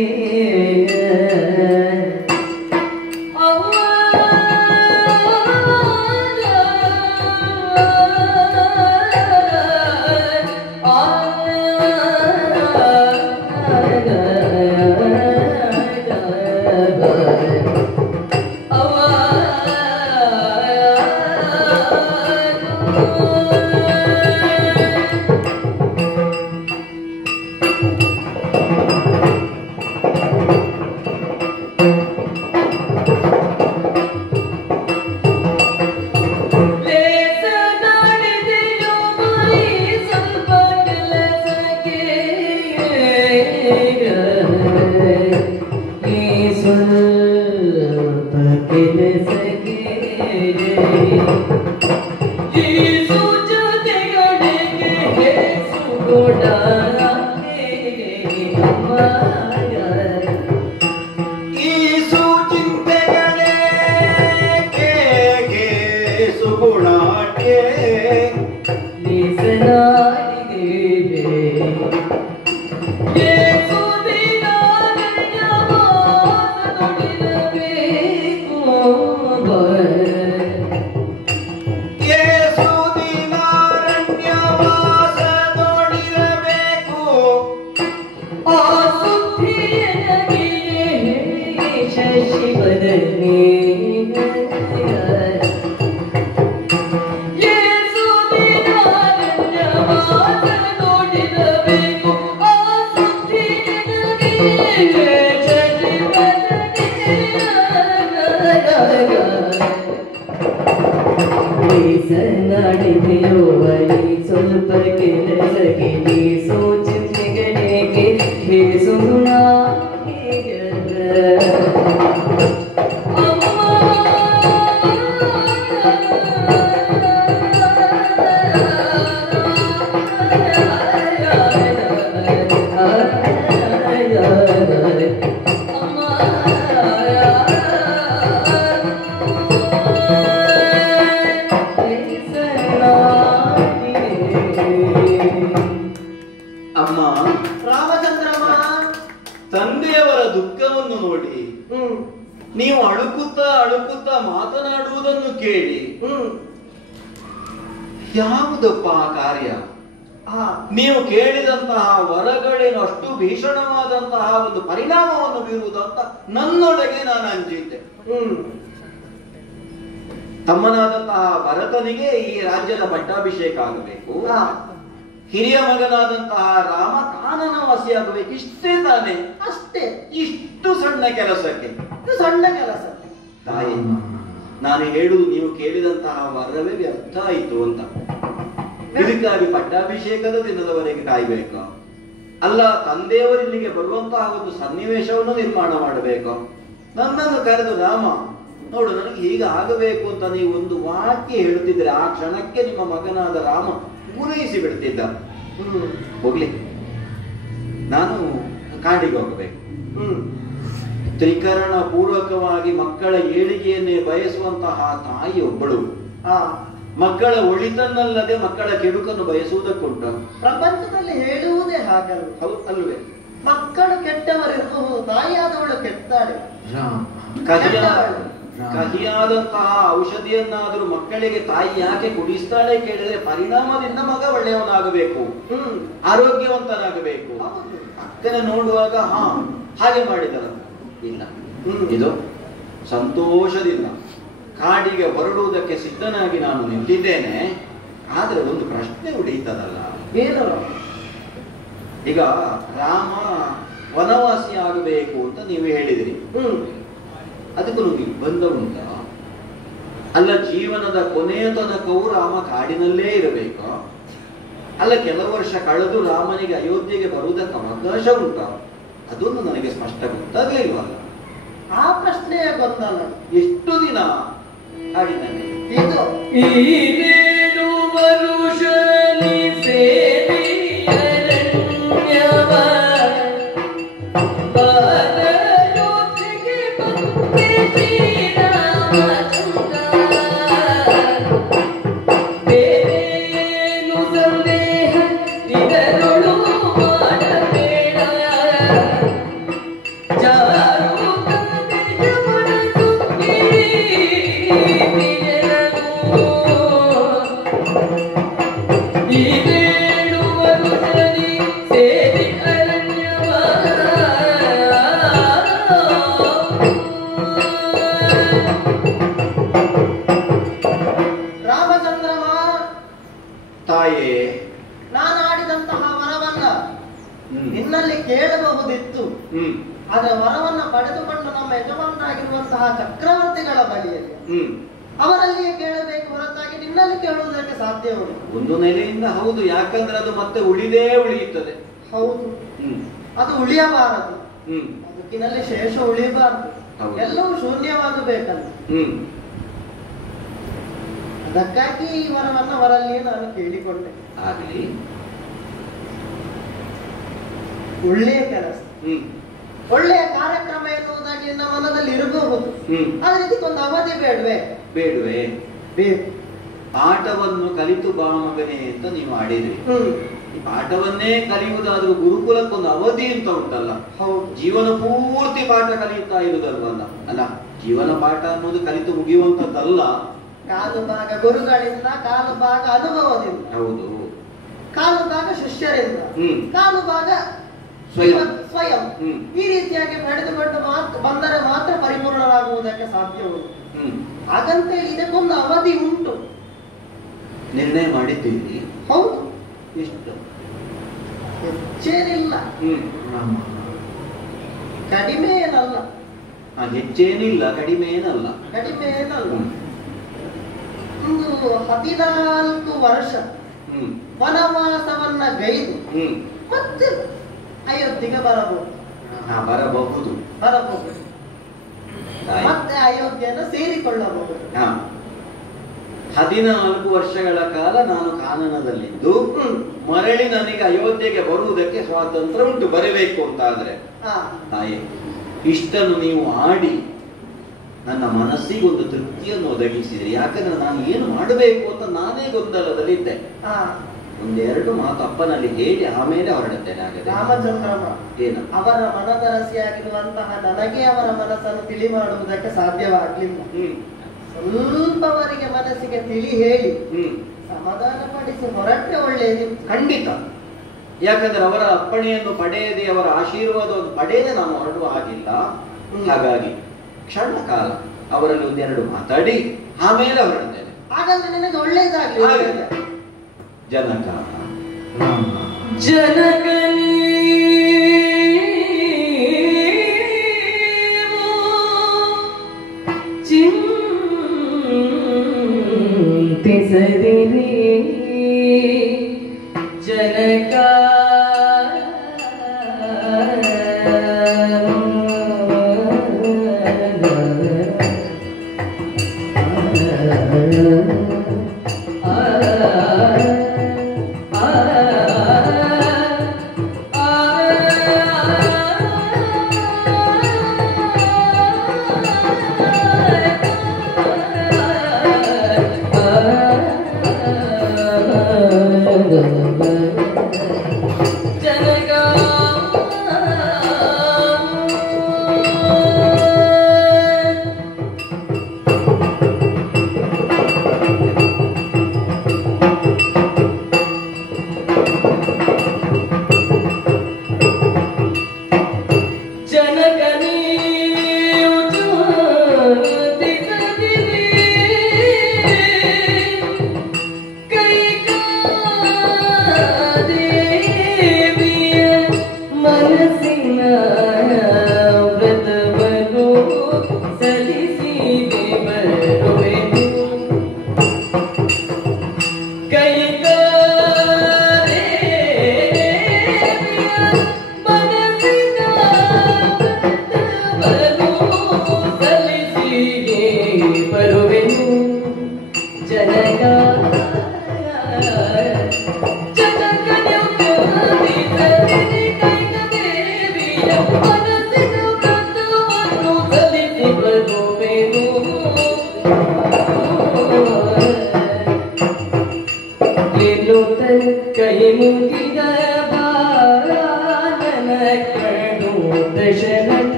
ಬರೀ ಸ್ವಲ್ಪ ಕೆಲಸಕ್ಕೆ ನೀ ಸೋಚಿಕೆಗೆ ಹೇಸುಣ ಅಮ್ಮ, ರಾಮಚಂದ್ರಮ್ಮ, ತಂದೆಯವರ ದುಃಖವನ್ನು ನೋಡಿ ನೀವು ಅಳುಕುತ್ತಾ ಅಳುಕುತ್ತಾ ಮಾತನಾಡುವುದನ್ನು ಕೇಳಿ ಯಾವುದಪ್ಪ ಆ ಕಾರ್ಯ? ನೀವು ಕೇಳಿದಂತಹ ವರಗಳೇನು ಅಷ್ಟು ಭೀಷಣವಾದಂತಹ ಒಂದು ಪರಿಣಾಮವನ್ನು ಬೀರುವುದಂತ ನನ್ನೊಳಗೆ ನಾನು ಅಂಜಿದ್ದೆ. ತಮ್ಮನಾದಂತಹ ಭರತನಿಗೆ ಈ ರಾಜ್ಯದ ಪಟ್ಟಾಭಿಷೇಕ ಆಗಬೇಕು, ಹಿರಿಯ ಮಗನಾದಂತಹ ರಾಮ ಕಾನನವಾಸಿ ಆಗಬೇಕು, ಇಷ್ಟೇ ತಾನೆ. ಅಷ್ಟೇ. ಇಷ್ಟು ಸಣ್ಣ ಕೆಲಸಕ್ಕೆ ಸಣ್ಣ ಕೆಲಸ. ತಾಯಿ, ನಾನು ಹೇಳುವುದು ನೀವು ಕೇಳಿದಂತಹ ವರವೇ ವ್ಯರ್ಥ ಆಯಿತು ಅಂತ. ಇದಕ್ಕಾಗಿ ಪಟ್ಟಾಭಿಷೇಕದ ದಿನದವರೆಗೆ ಕಾಯ್ಬೇಕು? ಅಲ್ಲ, ತಂದೆಯವರು ಇಲ್ಲಿಗೆ ಬರುವಂತಹ ಒಂದು ಸನ್ನಿವೇಶವನ್ನು ನಿರ್ಮಾಣ ಮಾಡಬೇಕು. ನನ್ನನ್ನು ಕರೆದು ರಾಮ ನೋಡು, ನನಗೆ ಹೀಗೆ ಆಗಬೇಕು ಅಂತ ನೀವು ಒಂದು ವಾಕ್ಯ ಹೇಳ್ತಿದ್ರೆ ಆ ಕ್ಷಣಕ್ಕೆ ನಿಮ್ಮ ಮಗನಾದ ರಾಮ ಪೂರೈಸಿ ಬಿಡ್ತಿದ್ದ. ಹೋಗ್ಲಿ, ನಾನು ಕಾಡಿಗೆ ಹೋಗಬೇಕು. ತ್ರಿಕರಣ ಪೂರ್ವಕವಾಗಿ ಮಕ್ಕಳ ಏಳಿಗೆಯನ್ನೇ ಬಯಸುವಂತಹ ತಾಯಿ ಒಬ್ಬಳು ಮಕ್ಕಳ ಒಳಿತನ್ನಲ್ಲದೆ ಮಕ್ಕಳ ಕೆಡುಕನ್ನು ಬಯಸುವುದಕ್ಕುಂಟು. ಪ್ರಪಂಚದಲ್ಲಿ ಹೇಳುವುದೇ ಹಾಗಲ್ಲ. ಹೌದು ಅಲ್ವೇ? ಮಕ್ಕಳು ಕೆಟ್ಟವರಿರಬಹುದು, ತಾಯಿಯಾದವಳು ಕೆಟ್ಟಾಳೆ. ಕಹಿಯಾದಂತಹ ಔಷಧಿಯನ್ನಾದರೂ ಮಕ್ಕಳಿಗೆ ತಾಯಿ ಯಾಕೆ ಕುಡಿಸ್ತಾಳೆ ಕೇಳಿದ್ರೆ ಪರಿಣಾಮದಿಂದ ಮಗ ಒಳ್ಳೆಯವನಾಗಬೇಕು, ಆರೋಗ್ಯವಂತನಾಗಬೇಕು. ಅಕ್ಕನ ನೋಡುವಾಗ ಹಾಗೆ ಮಾಡಿದರ ಇಲ್ಲ, ಇದು ಸಂತೋಷದಿಂದ ಕಾಡಿಗೆ ಹೊರಡುವುದಕ್ಕೆ ಸಿದ್ಧನಾಗಿ ನಾನು ನಿಂತಿದ್ದೇನೆ. ಆದ್ರೆ ಒಂದು ಪ್ರಶ್ನೆ ಉಳಿತದಲ್ಲ, ಏನು? ಈಗ ರಾಮ ವನವಾಸಿ ಆಗಬೇಕು ಅಂತ ನೀವು ಹೇಳಿದ್ರಿ, ಅದಕ್ಕೊಂದು ನಿರ್ಬಂಧ ಉಂಟ? ಅಲ್ಲ, ಜೀವನದ ಕೊನೆಯ ತನಕವೂ ರಾಮ ಕಾಡಿನಲ್ಲೇ ಇರಬೇಕು? ಅಲ್ಲ, ಕೆಲವು ವರ್ಷ ಕಳೆದು ರಾಮನಿಗೆ ಅಯೋಧ್ಯೆಗೆ ಬರುವುದಕ್ಕೆ ಅವಕಾಶ ಉಂಟ? ಅದೊಂದು ನನಗೆ ಸ್ಪಷ್ಟ ಗೊತ್ತಾಗ್ಲಿಲ್ವಲ್ಲ. ಆ ಪ್ರಶ್ನೆ ಗೊತ್ತಲ್ಲ. ಎಷ್ಟು ದಿನ ಕಾಡಿನಲ್ಲಿ? ಇದು ನಿನ್ನಲ್ಲಿ ಕೇಳಬಹುದಿತ್ತು. ಆದ್ರೆ ವರವನ್ನ ಪಡೆದುಕೊಂಡು ನಮ್ಮ ಯಜಮಾನರಾಗಿರುವಂತಹ ಚಕ್ರವರ್ತಿಗಳ ಬಳಿಯಲ್ಲಿ ಅವರಲ್ಲಿಯೇ ಕೇಳಬೇಕು ಹೊರತಾಗಿ ನಿನ್ನಲ್ಲಿ ಕೇಳುವುದಕ್ಕೆ ಸಾಧ್ಯವಿಲ್ಲ. ಒಂದು ನೆಲೆಯಿಂದ ಹೌದು, ಯಾಕಂದ್ರೆ ಅದು ಮತ್ತೆ ಉಳಿದೇ ಉಳಿಯುತ್ತದೆ. ಹೌದು, ಅದು ಉಳಿಯಬಾರದು, ಬದುಕಿನಲ್ಲಿ ಶೇಷ ಉಳಿಯಬಾರದು, ಎಲ್ಲವೂ ಶೂನ್ಯವಾಗಬೇಕಂತ. ಅದಕ್ಕಾಗಿ ಈ ವರವನ್ನ ಅವರಲ್ಲಿಯೇ ನಾನು ಕೇಳಿಕೊಂಡೆ. ಆಗಲಿ, ಒಳ್ಳೆಯ ಕೆಲಸ, ಒಳ್ಳೆಯ ಕಾರ್ಯಕ್ರಮ ಎನ್ನುವುದಾಗಿ ನನ್ನ ಮನದಲ್ಲಿ ಇರಬಹುದು. ಆದ್ರೆ ಇದಕ್ಕೊಂದು ಅವಧಿ ಬೇಡವೇ? ಬೇಡವೇ? ಬೇಕು. ಪಾಠವನ್ನು ಕಲಿತು ಬಾ ಮಗನೇ ಅಂತ ನೀವು ಆಡಿದ್ರಿ. ಈ ಪಾಠವನ್ನೇ ಕಲಿಯುವುದಾದ್ರೂ ಗುರುಕುಲಕ್ಕೊಂದು ಅವಧಿ ಅಂತ ಉಂಟಲ್ಲ. ಹೌದು, ಜೀವನ ಪೂರ್ತಿ ಪಾಠ ಕಲಿಯುತ್ತಾ ಇರುವುದಲ್ವಲ್ಲ. ಅಲ್ಲ, ಜೀವನ ಪಾಠ ಅನ್ನೋದು ಕಲಿತು ಮುಗಿಯುವಂತದ್ದಲ್ಲ. ಕಾಲು ಭಾಗ ಗುರುಗಳಿಂದ, ಕಾಲು ಭಾಗ ಅನುಭವದಿಂದ. ಹೌದು, ಕಾಲು ಭಾಗ ಶಿಷ್ಯರಿಂದ, ಕಾಲು ಭಾಗ ಸ್ವಯಂ. ಈ ರೀತಿಯಾಗಿ ಪಡೆದುಕೊಂಡು ಬಂದರೆ ಮಾತ್ರ ಪರಿಪೂರ್ಣರಾಗುವುದಕ್ಕೆ ಸಾಧ್ಯವುಂಟು. ಹಾಗಂತೇಳಿ ಇದಕ್ಕೊಂದು ಅವಧಿ ಉಂಟು. ನಿರ್ಣಯ ಮಾಡಿದ್ದೀರಿ? ಹೌದು. ಎಷ್ಟು? ಹೆಚ್ಚೇನಿಲ್ಲ, ಕಡಿಮೆ ಏನಲ್ಲ. ಹೆಚ್ಚೇನಿಲ್ಲ, ಕಡಿಮೆ ಏನಲ್ಲ. ಕಡಿಮೆ ಏನಲ್ಲ. ಒಂದು 14 ವರ್ಷ ವನವಾಸವನ್ನ ಗೈದು ಮತ್ತೆ ಅಯೋಧ್ಯೆಗೆ ಬರಬಹುದು. ಮತ್ತೆ ಅಯೋಧ್ಯೆಯನ್ನು ಸೇರಿಕೊಳ್ಳಬಹುದು. 14 ವರ್ಷಗಳ ಕಾಲ ನಾನು ಕಾನನದಲ್ಲಿದ್ದು ಮರಳಿ ನನಗೆ ಅಯೋಧ್ಯೆಗೆ ಬರುವುದಕ್ಕೆ ಸ್ವಾತಂತ್ರ್ಯ ಉಂಟು, ಬರಬೇಕು ಅಂತ ಆದ್ರೆ. ತಾಯಿ, ಇಷ್ಟನ್ನು ನೀವು ಆಡಿ ನನ್ನ ಮನಸ್ಸಿಗೆ ಒಂದು ತೃಪ್ತಿಯನ್ನು ಒದಗಿಸಿದೆ. ಯಾಕಂದ್ರೆ ನಾನು ಏನು ಮಾಡಬೇಕು ಅಂತ ನಾನೇ ಗೊಂದಲದಲ್ಲಿದ್ದೆ. ಒಂದೆರಡು ಮಾತು ಅಪ್ಪನಲ್ಲಿ ಹೇಳಿ ಆಮೇಲೆ ಹೊರಡುತ್ತೇನೆ. ಹಾಗಾದ್ರೆ ರಾಮಚಂದ್ರಮ್ಮ, ಅವರ ಮನದರಸಿಯಾಗಿರುವಂತಹ ನನಗೆ ಅವರ ಮನಸ್ಸನ್ನು ತಿಳಿ ಮಾಡುವುದಕ್ಕೆ ಸಾಧ್ಯವಾಗಲಿಲ್ಲ. ಸ್ವಲ್ಪವರಿಗೆ ಮನಸ್ಸಿಗೆ ತಿಳಿ ಹೇಳಿ ಸಮಾಧಾನ ಪಡಿಸಿ ಹೊರಟ್ರೆ ಒಳ್ಳೆಯದು. ಖಂಡಿತ. ಯಾಕಂದ್ರೆ ಅವರ ಅಪ್ಪಣೆಯನ್ನು ಪಡೆಯದೆ, ಅವರ ಆಶೀರ್ವಾದವನ್ನು ಪಡೆಯದೆ ನಾನು ಹೊರಡುವ ಹಾಗಿಲ್ಲ. ಹಾಗಾಗಿ ಕ್ಷಣ ಕಾಲ ಅವರಲ್ಲಿ ಒಂದೆರಡು ಮಾತಾಡಿ ಆಮೇಲೆ ಹೊರಡುತ್ತೇನೆ. ಹಾಗಾದ್ರೆ ನಿನಗೆ ಒಳ್ಳೆಯದಾಗಲಿ. ಜನಕ ಚಿಂತಿಸದಿರಿ ಜನಕ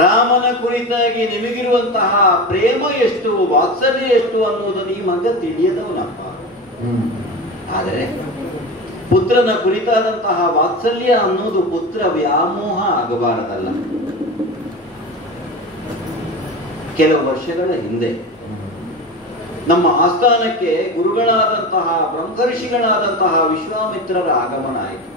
ರಾಮನ ಕುರಿತಾಗಿ ನಿಮಗಿರುವಂತಹ ಪ್ರೇಮ ಎಷ್ಟು, ವಾತ್ಸಲ್ಯ ಎಷ್ಟು ಅನ್ನುವುದನ್ನು ಈ ಮಗ ತಿಳಿಯದವನಪ್ಪ. ಆದರೆ ಪುತ್ರನ ಕುರಿತಾದಂತಹ ವಾತ್ಸಲ್ಯ ಅನ್ನೋದು ಪುತ್ರ ವ್ಯಾಮೋಹ ಆಗಬಾರದಲ್ಲ. ಕೆಲವು ವರ್ಷಗಳ ಹಿಂದೆ ನಮ್ಮ ಆಸ್ಥಾನಕ್ಕೆ ಗುರುಗಳಾದಂತಹ ಬ್ರಹ್ಮರ್ಷಿಗಳಾದಂತಹ ವಿಶ್ವಾಮಿತ್ರರ ಆಗಮನ ಆಯಿತು.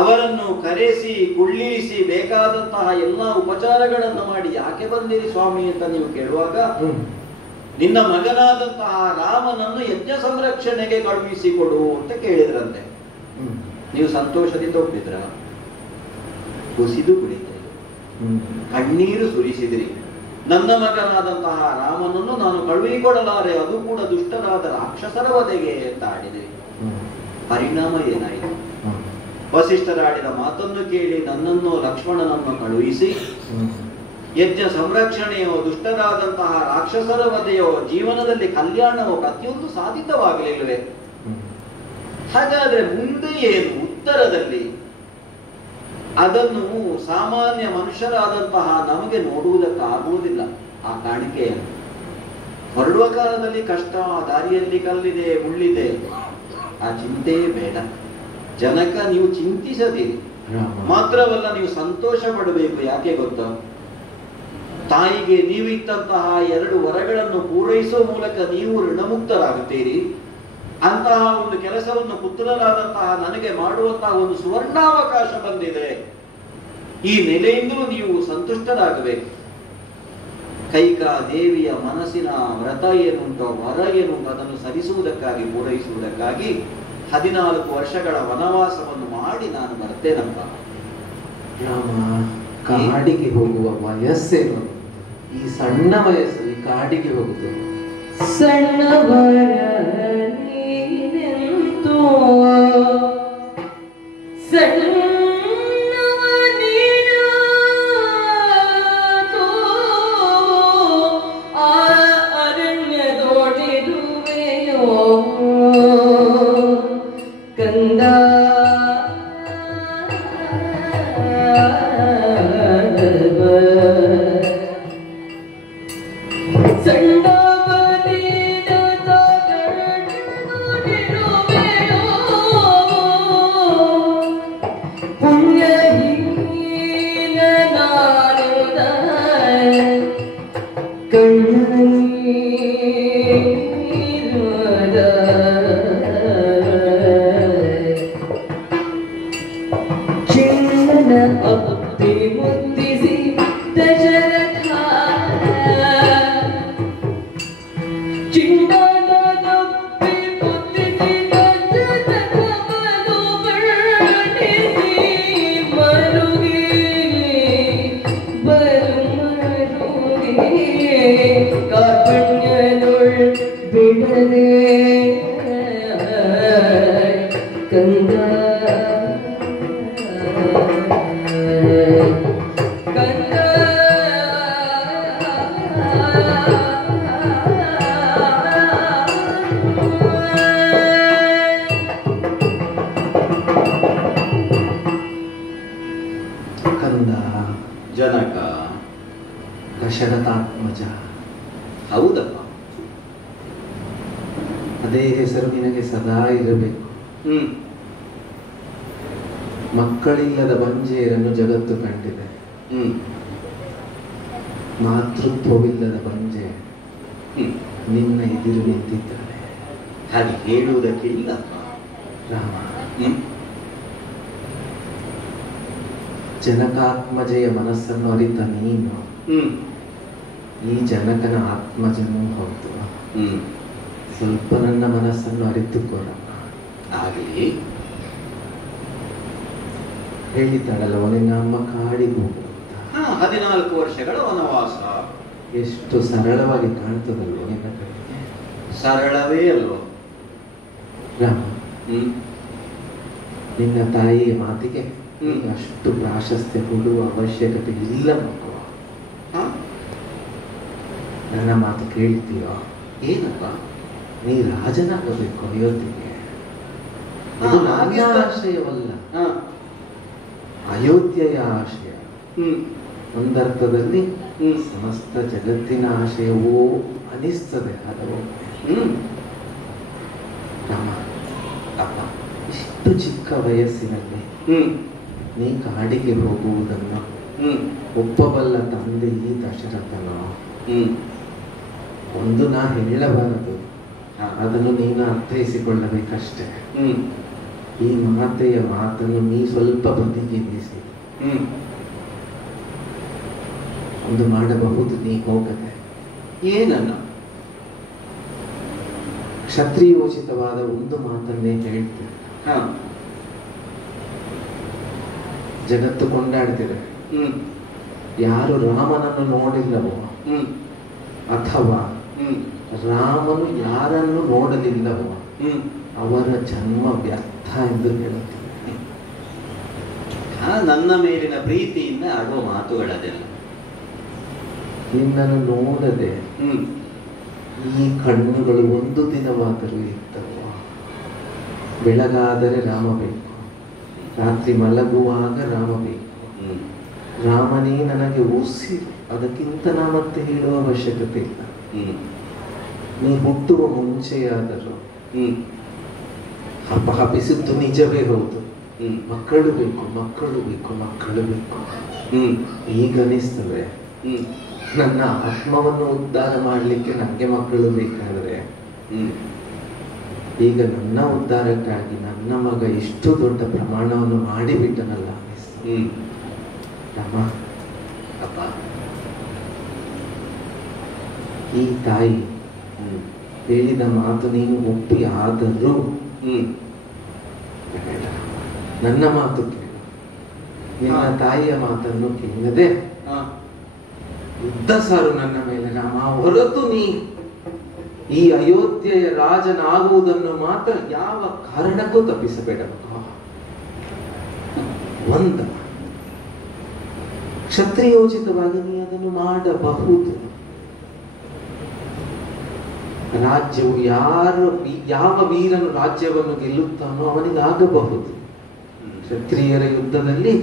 ಅವರನ್ನು ಕರೆಸಿ ಕುಳ್ಳಿರಿಸಿ ಬೇಕಾದಂತಹ ಎಲ್ಲ ಉಪಚಾರಗಳನ್ನು ಮಾಡಿ ಯಾಕೆ ಬಂದಿರಿ ಸ್ವಾಮಿ ಅಂತ ನೀವು ಕೇಳುವಾಗ, ನಿನ್ನ ಮಗನಾದಂತಹ ರಾಮನನ್ನು ಯಜ್ಞ ಸಂರಕ್ಷಣೆಗೆ ಕಳುಹಿಸಿಕೊಡು ಅಂತ ಕೇಳಿದ್ರಂತೆ. ನೀವು ಸಂತೋಷದಿಂದ ಒಪ್ಪಿದ್ರ? ಕುಸಿದು ಕುಡಿದ್ರಿ, ಕಣ್ಣೀರು ಸುರಿಸಿದ್ರಿ. ನನ್ನ ಮಗನಾದಂತಹ ರಾಮನನ್ನು ನಾನು ಕಳುಹಿಕೊಡಲಾರೆ, ಅದು ಕೂಡ ದುಷ್ಟರಾದ ರಾಕ್ಷಸರ ವಧೆಗೆ ಅಂತ ಆಡಿದ್ರಿ. ಪರಿಣಾಮ ಏನಾಯಿತು? ವಸಿಷ್ಠರಾಡಿದ ಮಾತನ್ನು ಕೇಳಿ ನನ್ನನ್ನು ಲಕ್ಷ್ಮಣನನ್ನು ಕಳುಹಿಸಿ ಯಜ್ಞ ಸಂರಕ್ಷಣೆಯೋ ದುಷ್ಟರಾದಂತಹ ರಾಕ್ಷಸರ ವಧೆಯೋ ಜೀವನದಲ್ಲಿ ಕಲ್ಯಾಣವೋ ಪ್ರತಿಯೊಂದು ಸಾಧಿತವಾಗಲಿಲ್ಲವೇ? ಹಾಗಾದ್ರೆ ಮುಂದೆ ಏನು ಉತ್ತರದಲ್ಲಿ? ಅದನ್ನು ಸಾಮಾನ್ಯ ಮನುಷ್ಯರಾದಂತಹ ನಮಗೆ ನೋಡುವುದಕ್ಕಾಗುವುದಿಲ್ಲ. ಆ ಕಾಣಿಕೆಯನ್ನು ಹೊರಡುವ ಕಾಲದಲ್ಲಿ ಕಷ್ಟ, ದಾರಿಯಲ್ಲಿ ಕಲ್ಲಿದೆ, ಮುಳ್ಳಿದೆ, ಆ ಚಿಂತೆಯೇ ಬೇಡ. ಜನಕ, ನೀವು ಚಿಂತಿಸದಿರಿ. ಮಾತ್ರವಲ್ಲ, ನೀವು ಸಂತೋಷ ಪಡಬೇಕು. ಯಾಕೆ ಗೊತ್ತಾ? ತಾಯಿಗೆ ನೀವು ಇತ್ತಂತಹ 2 ವರಗಳನ್ನು ಪೂರೈಸುವ ಮೂಲಕ ನೀವು ಋಣಮುಕ್ತರಾಗುತ್ತೀರಿ. ಅಂತಹ ಒಂದು ಕೆಲಸವನ್ನು ಪುತ್ರರಾದಂತಹ ನನಗೆ ಮಾಡುವಂತಹ ಒಂದು ಸುವರ್ಣಾವಕಾಶ ಬಂದಿದೆ. ಈ ನೆಲೆಯಿಂದಲೂ ನೀವು ಸಂತುಷ್ಟರಾಗಬೇಕು. ಕೈಕಾ ದೇವಿಯ ಮನಸ್ಸಿನ ವ್ರತ ಏನುಂಟೋ, ವರ ಏನುಂಟೋ, ಅದನ್ನು ಸರಿಸುವುದಕ್ಕಾಗಿ, ಪೂರೈಸುವುದಕ್ಕಾಗಿ 14 ವರ್ಷಗಳ ವನವಾಸವನ್ನು ಮಾಡಿ ನಾನು ಬರ್ತೇನಪ್ಪ. ರಾಮ, ಕಾಡಿಗೆ ಹೋಗುವ ವಯಸ್ಸೇನು? ಈ ಸಣ್ಣ ವಯಸ್ಸು ಈ ಕಾಡಿಗೆ ಹೋಗುದು. ಸಣ್ಣವರ ನೀನೆಂತೋ ಸಣ್ಣವ ನೀನಾತೋ ಆ ಅರಣ್ಯದೊಡಿರುವೆಯೋ ಕಂದ. ಜನಕ, ದಶರಥಾತ್ಮಜ. ಹೌದಪ್ಪ, ಅದೇ ಹೆಸರು ನಿನಗೆ ಸದಾ ಇರಬೇಕು. ಮಕ್ಕಳಿಲ್ಲದ ಬಂಜೆಯರನ್ನು ಜಗತ್ತು ಕಂಡಿದೆ. ಮಾತೃತ್ವವಿಲ್ಲದ ಬಂಜೆ ನಿನ್ನ ಎದುರು ನಿಂತಿದ್ದಾಳೆ. ಹಾಗೆ ಹೇಳುವುದಕ್ಕೆ ಇಲ್ಲಪ್ಪ. ರಾಮ, ಜನಕಾತ್ಮಜೆಯ ಮನಸ್ಸನ್ನು ಅರಿತ ನೀನು ಈ ಜನಕನ ಆತ್ಮಜನೂ ಹೌದು. ಸ್ವಲ್ಪ ನನ್ನ ಮನಸ್ಸನ್ನು ಅರಿತುಕೋರಮ್ಮ. ಆಗಲಿ. ಹೇಳಿದ್ದಾಳಲ್ಲ, ನಿನ್ನ ಅಮ್ಮ ಕಾಡಿಗೆ ಹೋಗುವಂತ. 14 ವರ್ಷಗಳ ವನವಾಸ ಎಷ್ಟು ಸರಳವಾಗಿ ಕಾಣ್ತದಲ್ವೋ ನಿನ್ನ ಕಡೆಗೆ? ಸರಳವೇ ಅಲ್ವೋ ರಾಮ. ನಿನ್ನ ತಾಯಿಯ ಮಾತಿಗೆ ಅಷ್ಟು ಪ್ರಾಶಸ್ತ್ಯ ಕೊಡುವ ಅವಶ್ಯಕತೆ ಇಲ್ಲ ಮಕ್ಕಳು. ನನ್ನ ಮಾತು ಕೇಳ್ತೀಯೋ? ಏನಪ್ಪ? ನೀ ರಾಜನಾಗಬೇಕು ಅಯೋಧ್ಯೆಗೆ. ಇದು ನನ್ನ ಆಶಯವಲ್ಲ, ಅಯೋಧ್ಯೆಯ ಆಶಯ. ಒಂದರ್ಥದಲ್ಲಿ ಸಮಸ್ತ ಜಗತ್ತಿನ ಆಶಯವೋ ಅನಿಸ್ತದೆ. ಅದು ರಾಮ, ಅಪ್ಪ, ಇಷ್ಟು ಚಿಕ್ಕ ವಯಸ್ಸಿನಲ್ಲಿ ನೀ ಕಾಡಿಗೆ ಹೋಗುವುದನ್ನು ಒಪ್ಪಬಲ್ಲ ತಂದೆ ಈ ದಶರಥನು. ಒಂದು ನಾ ಹೇಳಬಾರದು, ಅದನ್ನು ನೀನು ಅರ್ಥೈಸಿಕೊಳ್ಳಬೇಕಷ್ಟೇ. ಈ ಮಾತೆಯ ಮಾತನ್ನು ನೀ ಸ್ವಲ್ಪ ಬದಿಗಿರಿಸಿ ಒಂದು ಮಾಡಬಹುದು. ನೀ ಹೋಗದೆ ಏನನ್ನು? ಕ್ಷತ್ರಿಯೋಚಿತವಾದ ಒಂದು ಮಾತನ್ನೇ ಹೇಳ್ತೇನೆ. ಜಗತ್ತು ಕೊಂಡಾಡ್ತಿದೆ. ಯಾರು ರಾಮನನ್ನು ನೋಡಿಲ್ಲವೋ ಅಥವಾ ರಾಮನು ಯಾರನ್ನು ನೋಡಲಿಲ್ಲವೋ ಅವರ ಜನ್ಮ ವ್ಯರ್ಥ ಎಂದು ಹೇಳುತ್ತಾರೆ. ನನ್ನ ಮೇಲಿನ ಪ್ರೀತಿಯಿಂದ ಆಡುವ ಮಾತುಗಳದೆಲ್ಲ. ನಿನ್ನನ್ನು ನೋಡದೆ ಈ ಕಣ್ಣುಗಳು ಒಂದು ದಿನವಾದರೂ ಇದ್ದವು. ಬೆಳಗಾದರೆ ರಾಮ ಬೇಕು, ರಾತ್ರಿ ಮಲಗುವಾಗ ರಾಮ ಬೇಕು. ರಾಮನೇ ನನಗೆ ಉಸಿರು, ಅದಕ್ಕಿಂತ ನಾ ಮತ್ತೆ ಹೇಳುವ ಅವಶ್ಯಕತೆ ಇಲ್ಲ. ನೀ ಹುಟ್ಟುವ ಮುಂಚೆಯಾದರೂ ಹಪಿಸಿದ್ದು ನಿಜವೇ ಹೌದು. ಮಕ್ಕಳು ಬೇಕು, ಮಕ್ಕಳು ಬೇಕು, ಮಕ್ಕಳು ಬೇಕು. ಈಗ ಅನಿಸ್ತದೆ ನನ್ನ ಆತ್ಮವನ್ನು ಉದ್ಧಾರ ಮಾಡಲಿಕ್ಕೆ ನನಗೆ ಮಕ್ಕಳು ಬೇಕಾದ್ರೆ ಈಗ ನನ್ನ ಉದ್ಧಾರಕ್ಕಾಗಿ ನನ್ನ ಮಗ ಎಷ್ಟು ದೊಡ್ಡ ಪ್ರಮಾಣವನ್ನು ಮಾಡಿಬಿಟ್ಟನಲ್ಲ ಅನಿಸ್ತದೆ. ರಾಮ, ಅಪ್ಪ, ಈ ತಾಯಿ ಹೇಳಿದ ಮಾತು ನೀನು ಒಪ್ಪಿ ಆದರೂ ನನ್ನ ಮಾತು ಕೇಳು. ನಿನ್ನ ತಾಯಿಯ ಮಾತನ್ನು ಕೇಳದೆ ಯುದ್ಧ ಸಾರು ನನ್ನ ಮೇಲೆ ರಾಮ. ಹೊರತು ನೀ ಈ ಅಯೋಧ್ಯೆಯ ರಾಜನಾಗುವುದನ್ನು ಮಾತ್ರ ಯಾವ ಕಾರಣಕ್ಕೂ ತಪ್ಪಿಸಬೇಡ. ಒಂದ ಕ್ಷತ್ರಿಯೋಚಿತವಾಗಿ ನೀ ಅದನ್ನು ಮಾಡಬಹುದು. ರಾಜ್ಯವು ಯಾವ ವೀರನು ರಾಜ್ಯವನ್ನು ಗೆಲ್ಲುತ್ತಾನೋ ಅವನಿಗಾಗಬಹುದು. ಕ್ಷತ್ರಿಯರ ಯುದ್ಧದಲ್ಲಿ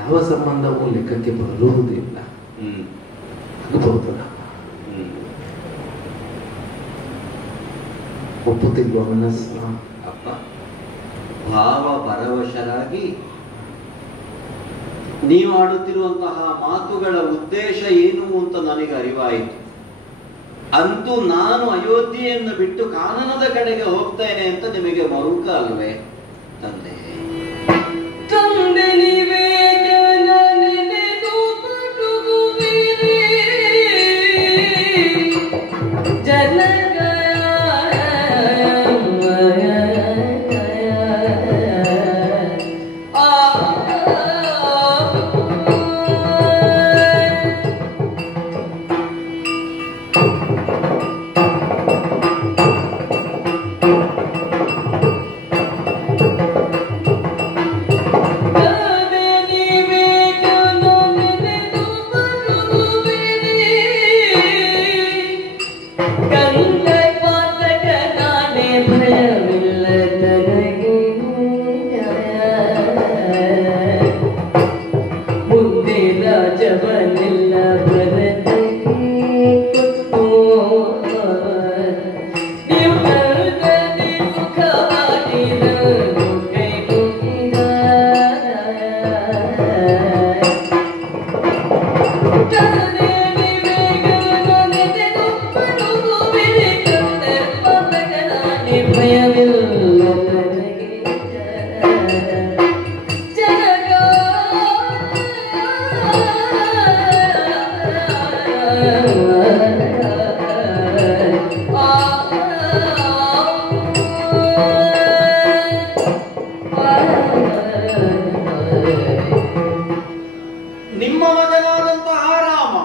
ಯಾವ ಸಂಬಂಧವೂ ಲೆಕ್ಕಕ್ಕೆ ಬರುವುದಿಲ್ಲ. ಆಗಬಹುದು. ಒಪ್ಪುತ್ತಿಲ್ವ ಮನಸ್ಸು? ಅಪ್ಪ, ಭಾವ ಪರವಶರಾಗಿ ನೀವು ಆಡುತ್ತಿರುವಂತಹ ಮಾತುಗಳ ಉದ್ದೇಶ ಏನು ಅಂತ ನನಗೆ ಅರಿವಾಯಿತು. ಅಂತೂ ನಾನು ಅಯೋಧ್ಯೆಯನ್ನು ಬಿಟ್ಟು ಕಾನನದ ಕಡೆಗೆ ಹೋಗ್ತೇನೆ ಅಂತ ನಿಮಗೆ ಮರುಕ ಅಲ್ವೇ ತಂದೆ? ತಂದೆ ನೀವೇ ನಿಮ್ಮ ಮಗನಾದಂತಹ ರಾಮ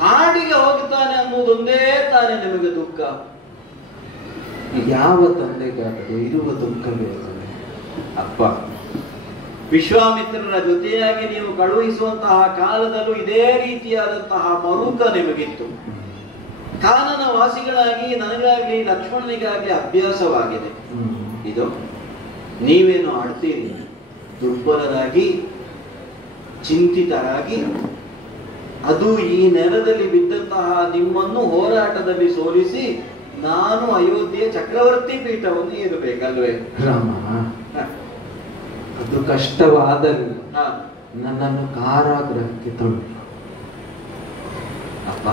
ಕಾಡಿಗೆ ಹೋಗುತ್ತಾನೆ ಅನ್ನುವುದೊಂದೇ ತಾನೇ ನಿಮಗೆ ದುಃಖ. ಯಾವ ತಂದೆಗಾದರೂ ಇರುವ ದುಃಖವೇ ಇರುತ್ತದೆ. ಅಪ್ಪ, ವಿಶ್ವಾಮಿತ್ರರ ಜೊತೆಯಾಗಿ ನೀವು ಕಳುಹಿಸುವಂತಹ ಕಾಲದಲ್ಲೂ ಇದೇ ರೀತಿಯಾದಂತಹ ಮರುಕ ನಿಮಗಿತ್ತು. ಕಾನನ ವಾಸಿಗಳಾಗಿ ನನಗಾಗ್ಲಿ ಲಕ್ಷ್ಮಣನಿಗಾಗ್ಲಿ ಅಭ್ಯಾಸವಾಗಿದೆ. ಇದು ನೀವೇನು ಆಡ್ತೀರಿ? ದುರ್ಬಲರಾಗಿ, ಚಿಂತಿತರಾಗಿ, ಅದು ಈ ನೆಲದಲ್ಲಿ ಬಿದ್ದಂತಹ ನಿಮ್ಮನ್ನು ಹೋರಾಟದಲ್ಲಿ ಸೋಲಿಸಿ ನಾನು ಅಯೋಧ್ಯೆಯ ಚಕ್ರವರ್ತಿ ಪೀಠವನ್ನು ಏರಬೇಕಲ್ವೇ? ರಾಮ, ಅದು ಕಷ್ಟವಾದರೂ ನನ್ನನ್ನು ಕಾರಾಗೃಹಕ್ಕೆ ತೊಳು. ಅಪ್ಪ,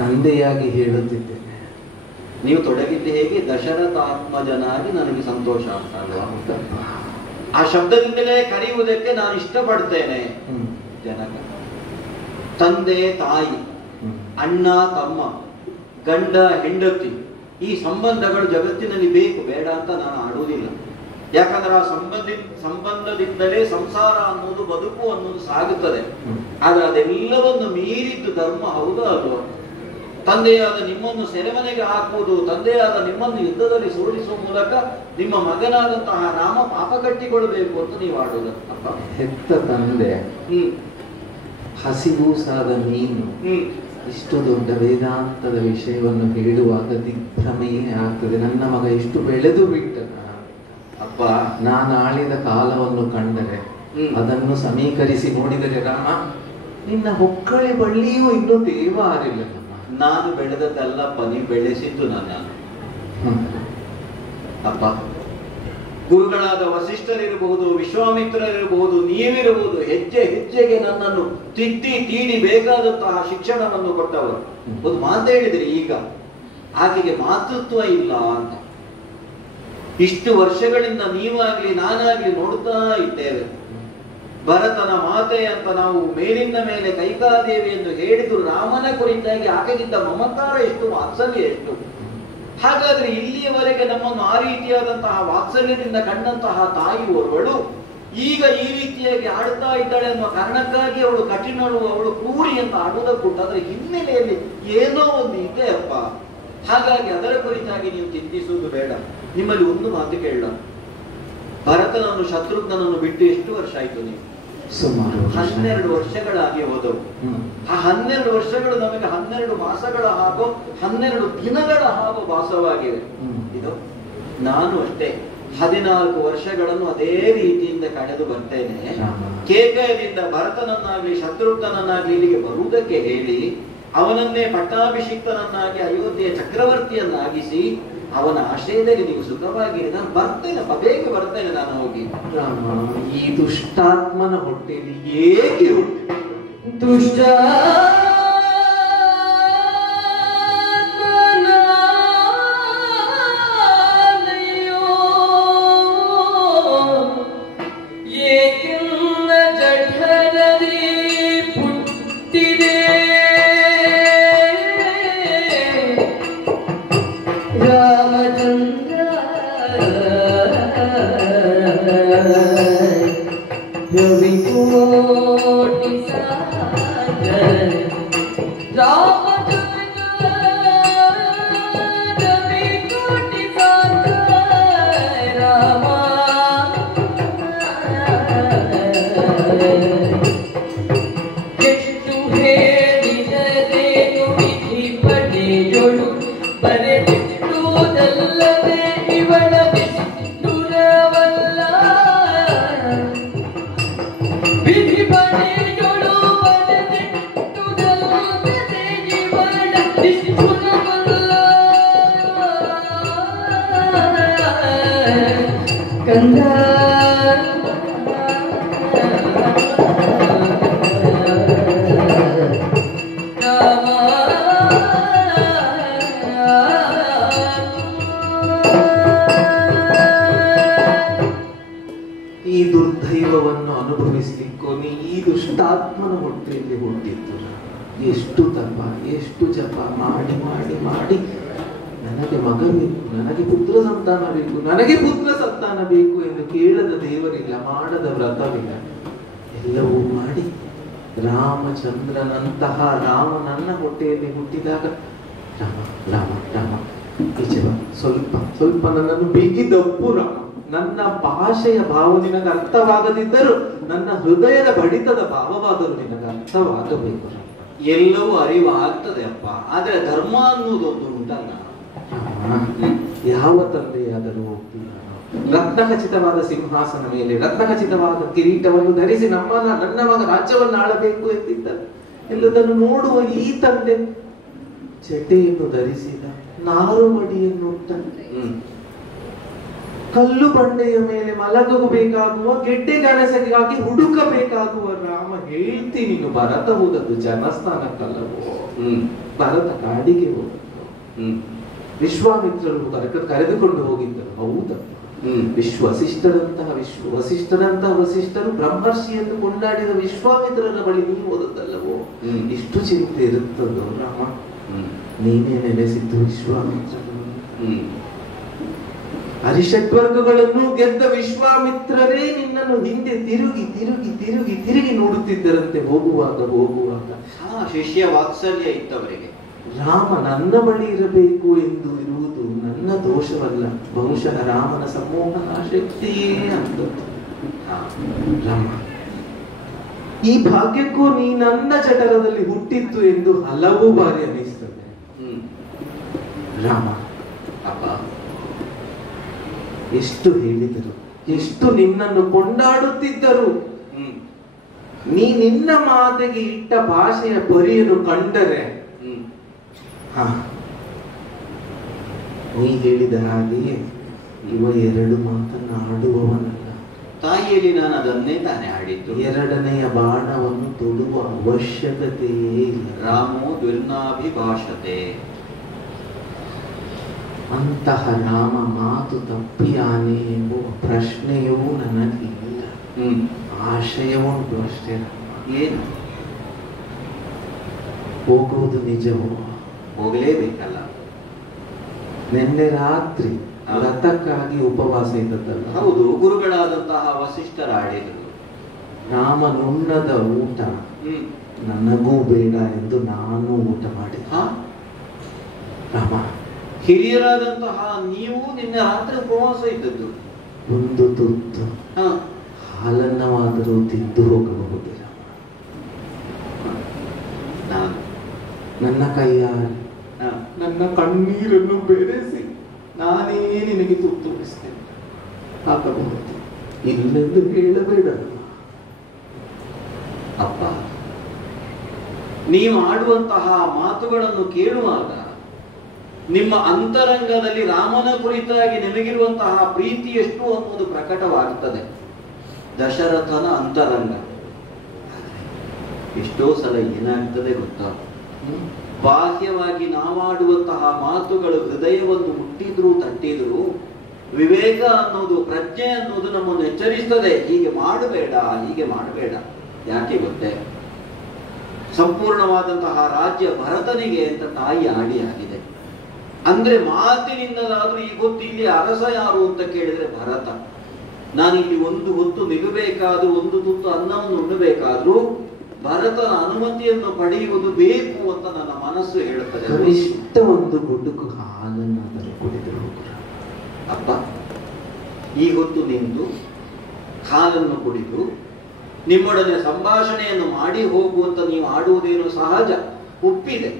ತಂದೆಯಾಗಿ ಹೇಳುತ್ತಿದ್ದೇನೆ, ನೀವು ತೊಡಗಿದ್ದು ಹೇಗೆ ದಶರಥಾತ್ಮಜನಾಗಿ ನನಗೆ ಸಂತೋಷ ಅಂತ ಅಲ್ವಾ? ಆ ಶಬ್ದದಿಂದಲೇ ಕರೆಯುವುದಕ್ಕೆ ನಾನು ಇಷ್ಟಪಡ್ತೇನೆ. ಜನಕ, ತಂದೆ ತಾಯಿ, ಅಣ್ಣ ತಮ್ಮ, ಗಂಡ ಹೆಂಡತಿ, ಈ ಸಂಬಂಧಗಳು ಜಗತ್ತಿನಲ್ಲಿ ಬೇಕು, ಬೇಡ ಅಂತ ನಾನು ಆಡುವುದಿಲ್ಲ. ಯಾಕಂದ್ರೆ ಆ ಸಂಬಂಧದಿಂದಲೇ ಸಂಸಾರ ಅನ್ನೋದು, ಬದುಕು ಅನ್ನೋದು ಸಾಗುತ್ತದೆ. ಆದ್ರೆ ಅದೆಲ್ಲವನ್ನು ಮೀರಿದ್ದು ಧರ್ಮ ಹೌದಾ ಅಲ್ವಾ? ತಂದೆಯಾದ ನಿಮ್ಮನ್ನು ಸೆರೆಮನೆಗೆ ಹಾಕುವುದು, ತಂದೆಯಾದ ನಿಮ್ಮನ್ನು ಯುದ್ಧದಲ್ಲಿ ಸೋಲಿಸುವ ಮೂಲಕ ನಿಮ್ಮ ಮಗನಾದಂತಹ ರಾಮ ಪಾಪ ಕಟ್ಟಿಕೊಳ್ಳಬೇಕು ಅಂತ ನೀವು ಆಡುವುದು. ಅಪ್ಪ, ಹೆತ್ತ ತಂದೆ ಹಸಿಗೂಸಾದ ನೀನು ಇಷ್ಟು ದೊಡ್ಡ ವೇದಾಂತದ ವಿಷಯವನ್ನು ಹೇಳುವಾಗ ದಿಗ್ಭ್ರಮೆಯೇ ಆಗ್ತದೆ. ನನ್ನ ಮಗ ಎಷ್ಟು ಬೆಳೆದು ಬಿಟ್ಟ ಅಪ್ಪ. ನಾನು ಆಳಿದ ಕಾಲವನ್ನು ಕಂಡರೆ, ಅದನ್ನು ಸಮೀಕರಿಸಿ ನೋಡಿದರೆ ರಾಮ, ನಿನ್ನ ಹೊಕ್ಕಳಿ ಬಳ್ಳಿಯೂ ಇನ್ನೂ ದೇವ ಆರಿಲ್ಲ. ನಾನು ಬೆಳೆದದ್ದಲ್ಲಪ್ಪ, ನೀವು ಬೆಳೆಸಿದ್ದು ನನ್ನ ಅಪ್ಪ. ಗುರುಗಳಾದ ವಸಿಷ್ಠರಿರಬಹುದು, ವಿಶ್ವಾಮಿತ್ರರಿರಬಹುದು, ನೀವಿರಬಹುದು, ಹೆಜ್ಜೆ ಹೆಜ್ಜೆಗೆ ನನ್ನನ್ನು ತಿದ್ದಿ ತೀಡಿ ಬೇಕಾದಂತಹ ಶಿಕ್ಷಣವನ್ನು ಕೊಟ್ಟವರು. ಒಂದು ಮಾತು ಹೇಳಿದ್ರಿ, ಈಗ ಆಕೆಗೆ ಮಾತೃತ್ವ ಇಲ್ಲ ಅಂತ. ಇಷ್ಟು ವರ್ಷಗಳಿಂದ ನೀವಾಗ್ಲಿ ನಾನಾಗ್ಲಿ ನೋಡ್ತಾ ಇದ್ದೇವೆ. ಭರತನ ಮಾತೆ ಅಂತ ನಾವು ಮೇಲಿಂದ ಮೇಲೆ ಕೈಕಾದೇವಿ ಎಂದು ಹೇಳಿದ್ರು ರಾಮನ ಕುರಿತಾಗಿ ಆಕೆಗಿದ್ದ ಮಮಕಾರ ಎಷ್ಟು, ವಾತ್ಸಲ್ಯ ಎಷ್ಟು. ಹಾಗಾದ್ರೆ ಇಲ್ಲಿಯವರೆಗೆ ನಮ್ಮನ್ನು ಆ ರೀತಿಯಾದಂತಹ ವಾತ್ಸಲ್ಯದಿಂದ ಕಂಡಂತಹ ತಾಯಿ ಓರ್ವಳು ಈಗ ಈ ರೀತಿಯಾಗಿ ಆಡ್ತಾ ಇದ್ದಾಳೆ ಅನ್ನುವ ಕಾರಣಕ್ಕಾಗಿ ಅವಳು ಕಠಿಣಳು, ಅವಳು ಕ್ರೂರಿ ಅಂತ ಆಡುವುದಕ್ಕುಂಟು. ಅದರ ಹಿನ್ನೆಲೆಯಲ್ಲಿ ಏನೋ ಒಂದು ಇದೆ ಅಪ್ಪ. ಹಾಗಾಗಿ ಅದರ ಕುರಿತಾಗಿ ನೀವು ಚಿಂತಿಸುವುದು ಬೇಡ. ನಿಮ್ಮಲ್ಲಿ ಒಂದು ಮಾತು ಕೇಳ, ಭರತನನ್ನು ಶತ್ರುಘ್ನನನ್ನು ಬಿಟ್ಟು ಎಷ್ಟು ವರ್ಷ ಆಯ್ತು ನೀವು? ಸುಮಾರು 12 ವರ್ಷಗಳಾಗಿ ಹೋದವು. ಆ 12 ವರ್ಷಗಳು ನಮಗೆ 12 ಮಾಸಗಳ ಹಾಗೂ 12 ದಿನಗಳ ಹಾಗೂ ಭಾಸವಾಗಿವೆ. ಇದು ನಾನು ಅಷ್ಟೇ 14 ವರ್ಷಗಳನ್ನು ಅದೇ ರೀತಿಯಿಂದ ಕಳೆದು ಬರ್ತೇನೆ. ಕೇಕಯದಿಂದ ಭರತನನ್ನಾಗ್ಲಿ ಶತ್ರುಘ್ನನನ್ನಾಗ್ಲಿ ಇಲ್ಲಿಗೆ ಬರುವುದಕ್ಕೆ ಹೇಳಿ ಅವನನ್ನೇ ಪಟ್ಟಾಭಿಷಿಕ್ತನನ್ನಾಗಿ ಅಯೋಧ್ಯೆಯ ಚಕ್ರವರ್ತಿಯನ್ನಾಗಿಸಿ ಅವನ ಆಶ್ರಯದಲ್ಲಿ ನೀವು ಸುಖವಾಗಿರಿ. ನಾನು ಬರ್ತೇನಪ್ಪ, ಬೇಗ ಬರ್ತೇನೆ ನಾನು ಹೋಗಿ. ಈ ದುಷ್ಟಾತ್ಮನ ಹೊಟ್ಟೆಯಲ್ಲಿ ಏಕೆ ಹುಟ್ಟಿ ದುಷ್ಟ ದುಷ್ಟಾತ್ಮನ ಹೊಟ್ಟೆಯಲ್ಲಿ ಹುಟ್ಟಿದ್ದು. ಎಷ್ಟು ತಪ, ಎಷ್ಟು ಜಪ ಮಾಡಿ ಮಾಡಿ ಮಾಡಿ ನನಗೆ ಮಗ ಬೇಕು, ನನಗೆ ಪುತ್ರ ಸಂತಾನ ಬೇಕು, ನನಗೆ ಪುತ್ರ ಸಂತಾನ ಬೇಕು ಎಂದು ಕೇಳದ ದೇವರಿಲ್ಲ, ಮಾಡದ ವ್ರತವಿಲ್ಲ. ಎಲ್ಲವೂ ಮಾಡಿ ರಾಮಚಂದ್ರನಂತಹ ರಾಮ ನನ್ನ ಹೊಟ್ಟೆಯಲ್ಲಿ ಹುಟ್ಟಿದಾಗ ರಾಮ ರಾಮ ರಾಮ ನಿಜವ ಸ್ವಲ್ಪ ಸ್ವಲ್ಪ ನನ್ನನ್ನು ಬೀಗಿದಪ್ಪು ರಾಮ. ನನ್ನ ಭಾಷೆಯ ಭಾವ ನಿನಗೆ ಅರ್ಥವಾಗದಿದ್ದರೂ ನನ್ನ ಹೃದಯದ ಬಡಿತದ ಭಾವವಾದರೂ ನಿನಗೆ ಅರ್ಥವಾಗಬೇಕು. ಎಲ್ಲವೂ ಅರಿವು ಆಗ್ತದೆ ಅಪ್ಪ, ಆದ್ರೆ ಧರ್ಮ ಅನ್ನೋದೊಂದು ಉಂಟಲ್ಲ. ಯಾವ ತಂದೆಯಾದರೂ ಹೋಗ್ತೀನಿ ರತ್ನಖಚಿತವಾದ ಸಿಂಹಾಸನ ಮೇಲೆ ರತ್ನಖಚಿತವಾದ ಕಿರೀಟವನ್ನು ಧರಿಸಿ ನನ್ನ ಮಗ ರಾಜ್ಯವನ್ನು ಆಳಬೇಕು ಎಂದಿದ್ದ. ಎಲ್ಲದನ್ನು ನೋಡುವ ಈ ತಂದೆ ಚಟೆಯನ್ನು ಧರಿಸಿದ, ನಾರುಮಡಿಯನ್ನು ಕಲ್ಲು ಬಂಡೆಯ ಮೇಲೆ ಮಲಗಬೇಕಾಗುವ ಗೆಡ್ಡೆ ಗಣಸಗಾಗಿ ಹುಡುಕಬೇಕಾಗುವ ರಾಮ ಹೇಳ್ತೀನಿ. ನೀನು ಭರತ ಹೋದದ್ದು ಜನಸ್ಥಾನಕ್ಕಲ್ಲವೋ, ಭರತ ಕಾಡಿಗೆ ಹೋದದ್ದು. ವಿಶ್ವಾಮಿತ್ರರು ಕರೆದುಕೊಂಡು ಹೋಗಿದ್ದರು, ಹೌದಾ? ವಸಿಷ್ಠರಂತಹ ವಸಿಷ್ಠರು ಬ್ರಹ್ಮರ್ಷಿ ಎಂದು ಕೊಂಡಾಡಿದ ವಿಶ್ವಾಮಿತ್ರರ ಬಳಿ ನೀವು ಹೋದದ್ದಲ್ಲವೋ? ಇಷ್ಟು ಚಿಂತೆ ಇರುತ್ತದೋ ರಾಮ? ನೀನೇ ನೆಲೆಸಿದ್ದು ವಿಶ್ವಾಮಿತ್ರರು. ಹರಿಷಡ್ವರ್ಗಗಳನ್ನು ಗೆದ್ದ ವಿಶ್ವಾಮಿತ್ರರೇ ನಿನ್ನನ್ನು ಹಿಂದೆ ತಿರುಗಿ ತಿರುಗಿ ತಿರುಗಿ ತಿರುಗಿ ನೋಡುತ್ತಿದ್ದರಂತೆ ಹೋಗುವಾಗ. ಶಿಷ್ಯ ವಾತ್ಸಲ್ಯ ಇತ್ತವರಿಗೆ. ರಾಮ ನನ್ನ ಬಳಿ ಇರಬೇಕು ಎಂದು ಇರುವುದು ನನ್ನ ದೋಷವಲ್ಲ, ಬಹುಶಃ ರಾಮನ ಸಮೋಹನ ಶಕ್ತಿಯೇ ಅಂತದ್ದು. ರಾಮ ಈ ಭಾಗ್ಯಕ್ಕೂ ನೀ ನನ್ನ ಜಠರದಲ್ಲಿ ಹುಟ್ಟಿತ್ತು ಎಂದು ಹಲವು ಬಾರಿ ಅನಿಸ್ತದೆ. ರಾಮ, ಅಪ್ಪ, ಎಷ್ಟು ಹೇಳಿದರು, ಎಷ್ಟು ನಿನ್ನನ್ನು ಕೊಂಡಾಡುತ್ತಿದ್ದರು. ನೀ ನಿನ್ನ ಮಾತೆಗೆ ಇಟ್ಟ ಭಾಷೆಯ ಪರಿಯನ್ನು ಕಂಡರೆ ನೀ ಹೇಳಿದ ಹಾಗೆಯೇ ಇವ ಎರಡು ಮಾತನಾಡುವವನಲ್ಲ. ತಾಯಿಯಲ್ಲಿ ನಾನು ಅದನ್ನೇ ತಾನೇ ಆಡಿದ್ದು. ಎರಡನೆಯ ಬಾಣವನ್ನು ತೊಡುವ ಅವಶ್ಯಕತೆಯೇ ಇಲ್ಲ. ರಾಮೋ ದ್ವಿರ್ನಾಭಿಭಾಷತೆ. ಅಂತಹ ರಾಮ ಮಾತು ತಪ್ಪಿಯಾನೆ ಎಂಬುವ ಪ್ರಶ್ನೆಯೂ ನನಗಿಲ್ಲ. ಆಶಯವುಂಟು ಅಷ್ಟೇ. ಏನು? ಹೋಗುವುದು ನಿಜವೋ? ಹೋಗಲೇಬೇಕಲ್ಲ. ನಿನ್ನೆ ರಾತ್ರಿ ವ್ರತಕ್ಕಾಗಿ ಉಪವಾಸ ಇದ್ದದ್ದಲ್ಲ? ಹೌದು, ಗುರುಗಳಾದಂತಹ ವಸಿಷ್ಠರ ಆಡಿದರು. ರಾಮನುಣ್ಣದ ಊಟ ನನಗೂ ಬೇಡ ಎಂದು ನಾನು ಊಟ ಮಾಡಿದೆ. ರಾಮ, ಹಿರಿಯರಾದಂತಹ ನೀವು ನಿನ್ನೆ ರಾತ್ರಿ ಉಪವಾಸ ಇದ್ದದ್ದು. ಒಂದು ತುತ್ತು ಹಾಲನ್ನವಾದರೂ ತಿಂದು ಹೋಗಬಹುದು. ನನ್ನ ಕೈಯಾರೆ ನನ್ನ ಕಣ್ಣೀರನ್ನು ಬೆರೆಸಿ ನಾನೇ ನಿನಗೆ ತುತ್ತೂರಿಸ್ತೇನೆ. ಹಾಕಬಹುದು, ಇಲ್ಲೆಂದು ಹೇಳಬೇಡ. ಅಪ್ಪ, ನೀವು ಆಡುವಂತಹ ಮಾತುಗಳನ್ನು ಕೇಳುವಾಗ ನಿಮ್ಮ ಅಂತರಂಗದಲ್ಲಿ ರಾಮನ ಕುರಿತಾಗಿ ನಿಮಗಿರುವಂತಹ ಪ್ರೀತಿ ಎಷ್ಟು ಅನ್ನೋದು ಪ್ರಕಟವಾಗುತ್ತದೆ. ದಶರಥನ ಅಂತರಂಗ. ಎಷ್ಟೋ ಸಲ ಏನಾಗ್ತದೆ ಗೊತ್ತಾ? ಬಾಹ್ಯವಾಗಿ ನಾವಾಡುವಂತಹ ಮಾತುಗಳು ಹೃದಯವನ್ನು ಮುಟ್ಟಿದ್ರು ತಟ್ಟಿದ್ರು, ವಿವೇಕ ಅನ್ನೋದು, ಪ್ರಜ್ಞೆ ಅನ್ನೋದು ನಮ್ಮನ್ನು ಎಚ್ಚರಿಸ್ತದೆ. ಹೀಗೆ ಮಾಡಬೇಡ, ಹೀಗೆ ಮಾಡಬೇಡ. ಯಾಕೆ ಗೊತ್ತೇ? ಸಂಪೂರ್ಣವಾದಂತಹ ರಾಜ್ಯ ಭರತನಿಗೆ ಅಂತ ತಾಯಿ ಆಡಿ ಆಗಿದೆ. ಅಂದ್ರೆ ಮಾತಿನಿಂದಲಾದ್ರೂ ಈ ಹೊತ್ತು ಇಲ್ಲಿ ಅರಸ ಯಾರು ಅಂತ ಕೇಳಿದ್ರೆ ಭರತ. ನಾನಿಲ್ಲಿ ಒಂದು ಹೊತ್ತು ನಿಲ್ಲಬೇಕಾದ್ರೂ, ಒಂದು ತುತ್ತು ಅನ್ನವನ್ನು ಉಣ್ಣಬೇಕಾದ್ರೂ ಭರತನ ಅನುಮತಿಯನ್ನು ಪಡೆಯುವುದು ಬೇಕು ಅಂತ ನನ್ನ ಮನಸ್ಸು ಹೇಳುತ್ತದೆ. ಕನಿಷ್ಠ ಒಂದು ಗುಡುಕು ಹಾಲನ್ನಾದರೂ ಕುಡಿದರು. ಅಪ್ಪ, ಈ ಹೊತ್ತು ನಿಂತು ಹಾಲನ್ನು ಕುಡಿದು ನಿಮ್ಮೊಡನೆ ಸಂಭಾಷಣೆಯನ್ನು ಮಾಡಿ ಹೋಗುವಂತ ನೀವು ಆಡುವುದೇನು ಸಹಜ, ಒಪ್ಪಿದೆ.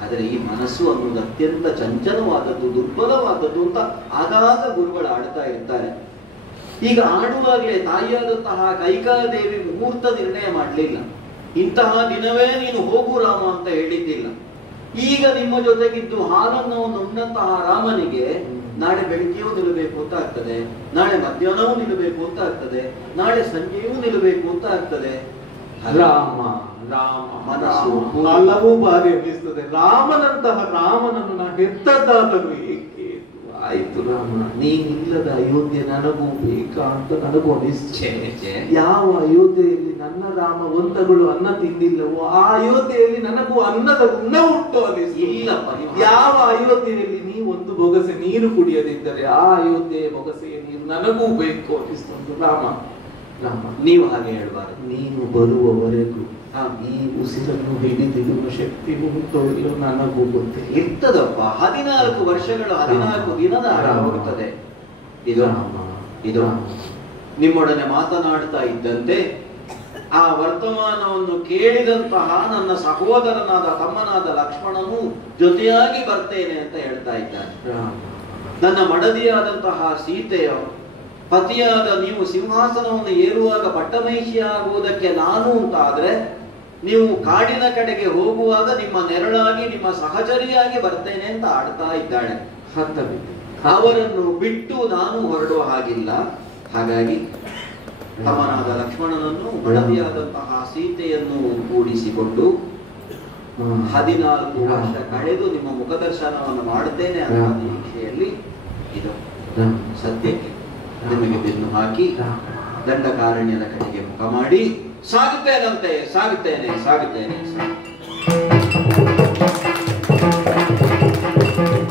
ಆದರೆ ಈ ಮನಸ್ಸು ಅನ್ನೋದು ಅತ್ಯಂತ ಚಂಚಲವಾದದ್ದು, ದುರ್ಬಲವಾದದ್ದು ಅಂತ ಆಗಾಗ ಗುರುಗಳು ಆಡ್ತಾ ಇರ್ತಾರೆ. ಈಗ ಆಡುವಾಗಲೇ ತಾಯಿಯಾದಂತಹ ಕೈಕಾದೇವಿ ಮುಹೂರ್ತ ನಿರ್ಣಯ ಮಾಡಲಿಲ್ಲ. ಇಂತಹ ದಿನವೇ ನೀನು ಹೋಗು ರಾಮ ಅಂತ ಹೇಳಿದ್ದಿಲ್ಲ. ಈಗ ನಿಮ್ಮ ಜೊತೆಗಿದ್ದು ಹಾಲನ್ನು ಉಣ್ಣಂತಹ ರಾಮನಿಗೆ ನಾಳೆ ಬೆಳಿಗ್ಗೆಯೂ ನಿಲ್ಲಬೇಕು ಅಂತ ಆಗ್ತದೆ, ನಾಳೆ ಮಧ್ಯಾಹ್ನವೂ ನಿಲ್ಲಬೇಕು ಅಂತ ಆಗ್ತದೆ, ನಾಳೆ ಸಂಜೆಯೂ ನಿಲ್ಲಬೇಕು ಅಂತ ಆಗ್ತದೆ. ರಾಮ ರಾಮ ಮನಸ್ಸು ಹಲವು ಬಾರಿ ಅನ್ನಿಸ್ತದೆ. ರಾಮನಂತಹ ರಾಮನನ್ನು ನಾ ಹೆತ್ತದ್ದಾದರೂ ಏಕೆ? ಆಯ್ತು ರಾಮ, ನೀನಿಲ್ಲದ ಅಯೋಧ್ಯೆ ನನಗೂ ಬೇಕಾ ಅಂತ ನನಗೂ ಅನಿಸ್ತೇ. ಯಾವ ಅಯೋಧ್ಯೆಯಲ್ಲಿ ನನ್ನ ರಾಮ ಒಂದಗಳು ಅನ್ನ ತಿಂದಿಲ್ಲವೋ ಆ ಅಯೋಧ್ಯೆಯಲ್ಲಿ ನನಗೂ ಅನ್ನದ ಉಣ್ಣ ಉಂಟು ಅನಿಸ್ತು. ಇಲ್ಲಪ್ಪ, ಯಾವ ಅಯೋಧ್ಯೆಯಲ್ಲಿ ನೀ ಒಂದು ಬೊಗಸೆ ನೀರು ಕುಡಿಯದಿದ್ದರೆ ಆ ಅಯೋಧ್ಯೆಯ ಬೊಗಸೆಯ ನೀರು ನನಗೂ ಬೇಕು ಅನಿಸ್ತು. ರಾಮ ರಾಮ, ನೀವು ಹಾಗೆ ಹೇಳ್ಬಾರದು. ನೀನು ಬರುವವರೆಗೂ ಈ ಉಸಿರನ್ನು ಹಿಡಿದಿಡುವ ಶಕ್ತಿ ಉಂಟೋ ಇಲ್ಲೋ ನನಗೂ ಗೊತ್ತಿಲ್ಲ. ಇರ್ತದಪ್ಪ, 14 ವರ್ಷಗಳು 14 ದಿನದ ಹೋಗುತ್ತದೆ. ಇದು ನಿಮ್ಮೊಡನೆ ಮಾತನಾಡ್ತಾ ಇದ್ದಂತೆ ಆ ವರ್ತಮಾನವನ್ನು ಕೇಳಿದಂತಹ ನನ್ನ ಸಹೋದರನಾದ ತಮ್ಮನಾದ ಲಕ್ಷ್ಮಣನು ಜೊತೆಯಾಗಿ ಬರ್ತೇನೆ ಅಂತ ಹೇಳ್ತಾ ಇದ್ದಾನೆ. ನನ್ನ ಮಡದಿಯಾದಂತಹ ಸೀತೆಯ ಪತಿಯಾದ ನೀವು ಸಿಂಹಾಸನವನ್ನು ಏರುವಾಗ ಪಟ್ಟಮಹಿಷಿಯಾಗುವುದಕ್ಕೆ ನಾನು ಅಂತ ಆದ್ರೆ ನೀವು ಕಾಡಿನ ಕಡೆಗೆ ಹೋಗುವಾಗ ನಿಮ್ಮ ನೆರಳಾಗಿ ನಿಮ್ಮ ಸಹಚರಿಯಾಗಿ ಬರ್ತೇನೆ ಅಂತ ಆಡ್ತಾ ಇದ್ದಾಳೆ. ಅವರನ್ನು ಬಿಟ್ಟು ನಾನು ಹೊರಡುವ ಹಾಗಿಲ್ಲ. ಹಾಗಾಗಿ ತಮ್ಮನಾದ ಲಕ್ಷ್ಮಣನನ್ನು ಮಡದಿಯಾದಂತಹ ಸೀತೆಯನ್ನು ಕೂಡಿಸಿಕೊಂಡು 14 ವರ್ಷ ಕಳೆದು ನಿಮ್ಮ ಮುಖದರ್ಶನವನ್ನು ಮಾಡುತ್ತೇನೆ ಅನ್ನೋ ನಿರೀಕ್ಷೆಯಲ್ಲಿ ಇದು ಸದ್ಯಕ್ಕೆ ನಿಮಗೆ ಬೆನ್ನು ಹಾಕಿ ದಂಡಕಾರಣ್ಯದ ಕಡೆಗೆ ಮುಖ ಮಾಡಿ ಸಾಗುತ್ತೇನೆ.